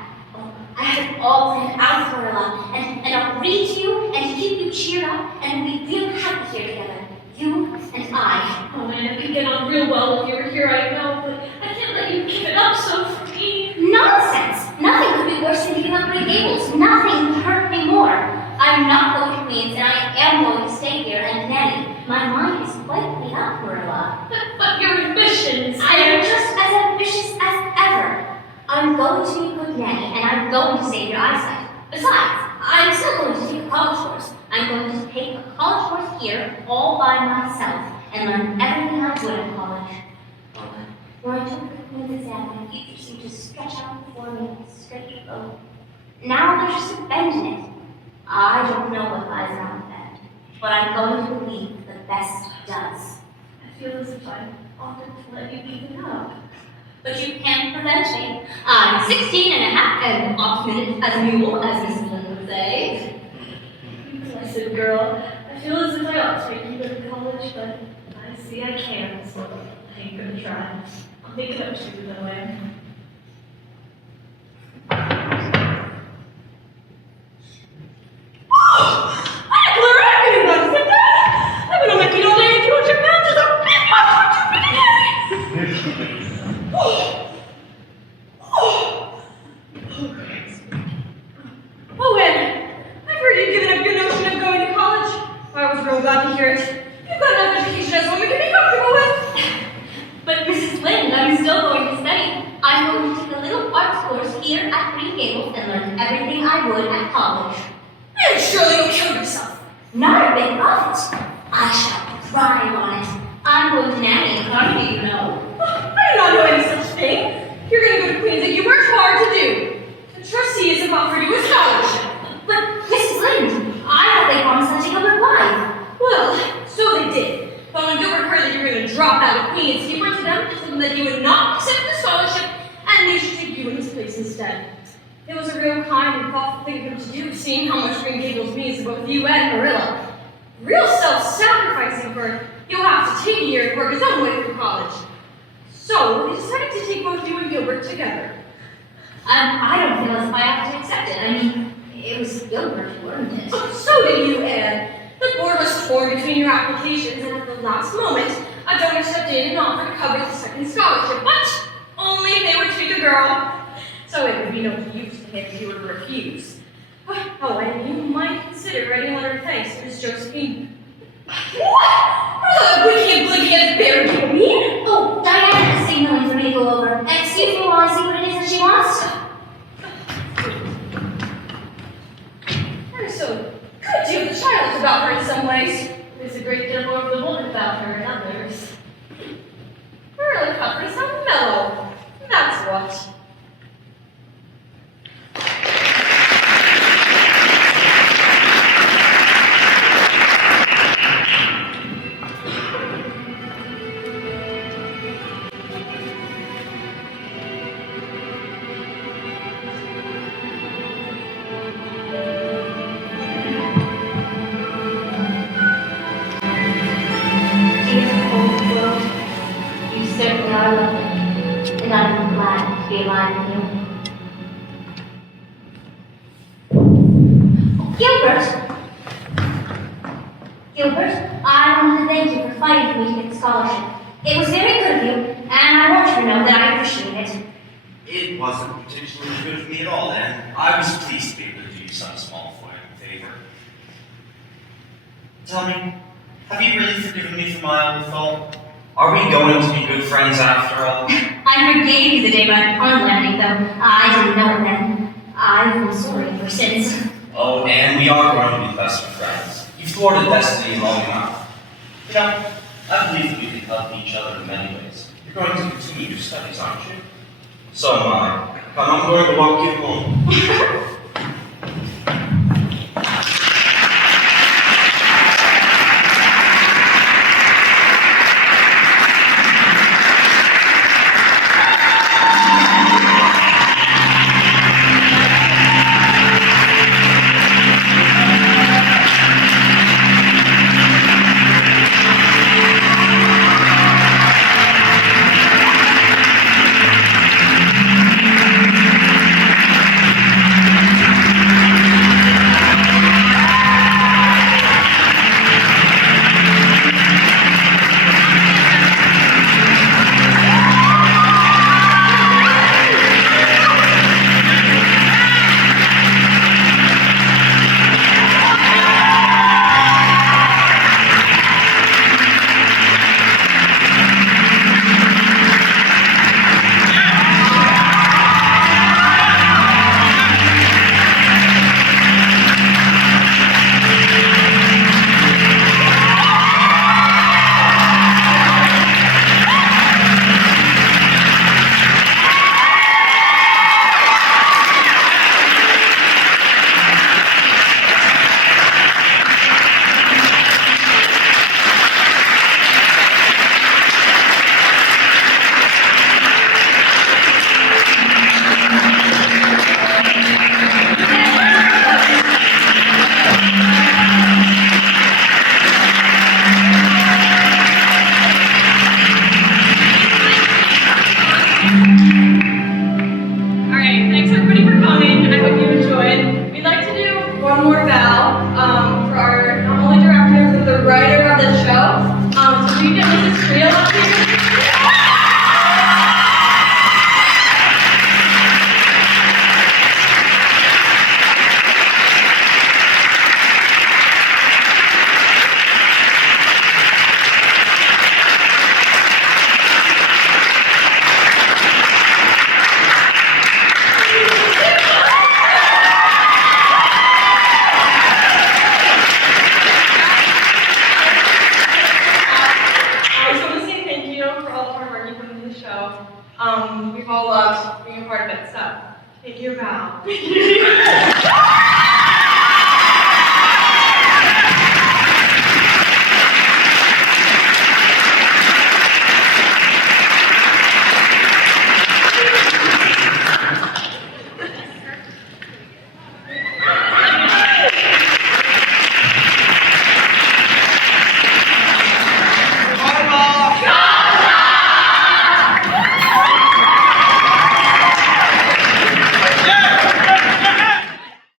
I have it all planned out for Marilla, and I'll read to you and keep you cheered up, and we'll be real happy here together. You and I. Oh, man, I could get on real well if you were here, I know, but I can't let you give it up so for me. Nonsense! Nothing could be worse than giving up Green Gables. Nothing could hurt me more. I'm not going to Queen's, and I am going to stay here and nanny. My mind is quite made up, Marilla. But your ambitions. I am just as ambitious as ever. going to save your eyesight. Besides, I'm still going to take a college course. I'm going to take a college course here all by myself and learn everything I would at college. When I took the Queen's exam, my future seemed to stretch out before me like a straight road. Now there's just a bend in it. I don't know what lies around the bend, but I'm going to believe the best does. I feel as if I'm offered to let you beat it up. But you can't prevent me. I'm 16 and a half and obstinate as a mule, as Mrs. Lynn would say. Blessed girl. I feel as if I ought to make you go to college, but I see I can't, so I ain't gonna try. I'll make it up to you that way. Oh, Ed, I've heard you've given up your notion of going to college. I was real glad to hear it. You've got enough education as one we can be comfortable with. But Mrs. Lynn, I'm still going to study. I'm going to take a little arts course here at Green Gables and learn everything I would at college. And surely you'll kill yourself. Not a bit of it. I shall thrive on it. I'm going to nanny in Carnegie, you know. I do not know any such thing. You're going to go to Queens that you worked hard to do. The trustees have offered you a scholarship. But Mrs. Lynn, I thought they promised that you would wife. Well, so they did. But when Gilbert heard that you were going to drop out of Queens, he went to them and told them that you would not accept the scholarship and they should take you in his place instead. It was a real kind and thoughtful thing of him to do, seeing how much Green Gables means to both you and Marilla. Real self-sacrificing for you'll have to take a year and work his own way through college. So they decided to take both you and Gilbert together. I don't feel as if I have to accept it. I mean, it was Gilbert who earned it. Oh, so did you, Anne. The board was torn between your applications, and at the last moment, a donor stepped in and offered to cover the second scholarship, but only if they would take a girl. So it would be no use to him if he were to refuse. Oh, and you might consider writing a letter of thanks to Miss Josephine. What? Are the wicked blinking at the bear, do you mean? Oh, Diana has signaling for me to go over. Excuse me while I see what it is that she wants. There's a good deal of child about her in some ways. There's a great deal more of the woman about her in others. Marilla Cuthbert is so mellow. That's what. Certainly are lovely, and I'm glad to be alive with you. Gilbert! Gilbert, I wanted to thank you for fighting for me to get the scholarship. It was very good of you, and I want you to know that I appreciate it. It wasn't particularly good of me at all, and I was pleased to be able to do you some small favor. Tell me, have you really forgiven me for my old fault? Are we going to be good friends after all? I forgave you the day by pond landing, though I didn't know it then. I've been sorry ever since. Oh, and we are going to be best of friends. You've thwarted destiny long enough. You know, I believe that we can help each other in many ways. You're going to continue your studies, aren't you? So am I. Come, I'm going to walk you home. Will you get Mrs. Friel up here? We've all loved being a part of it, so take your bow.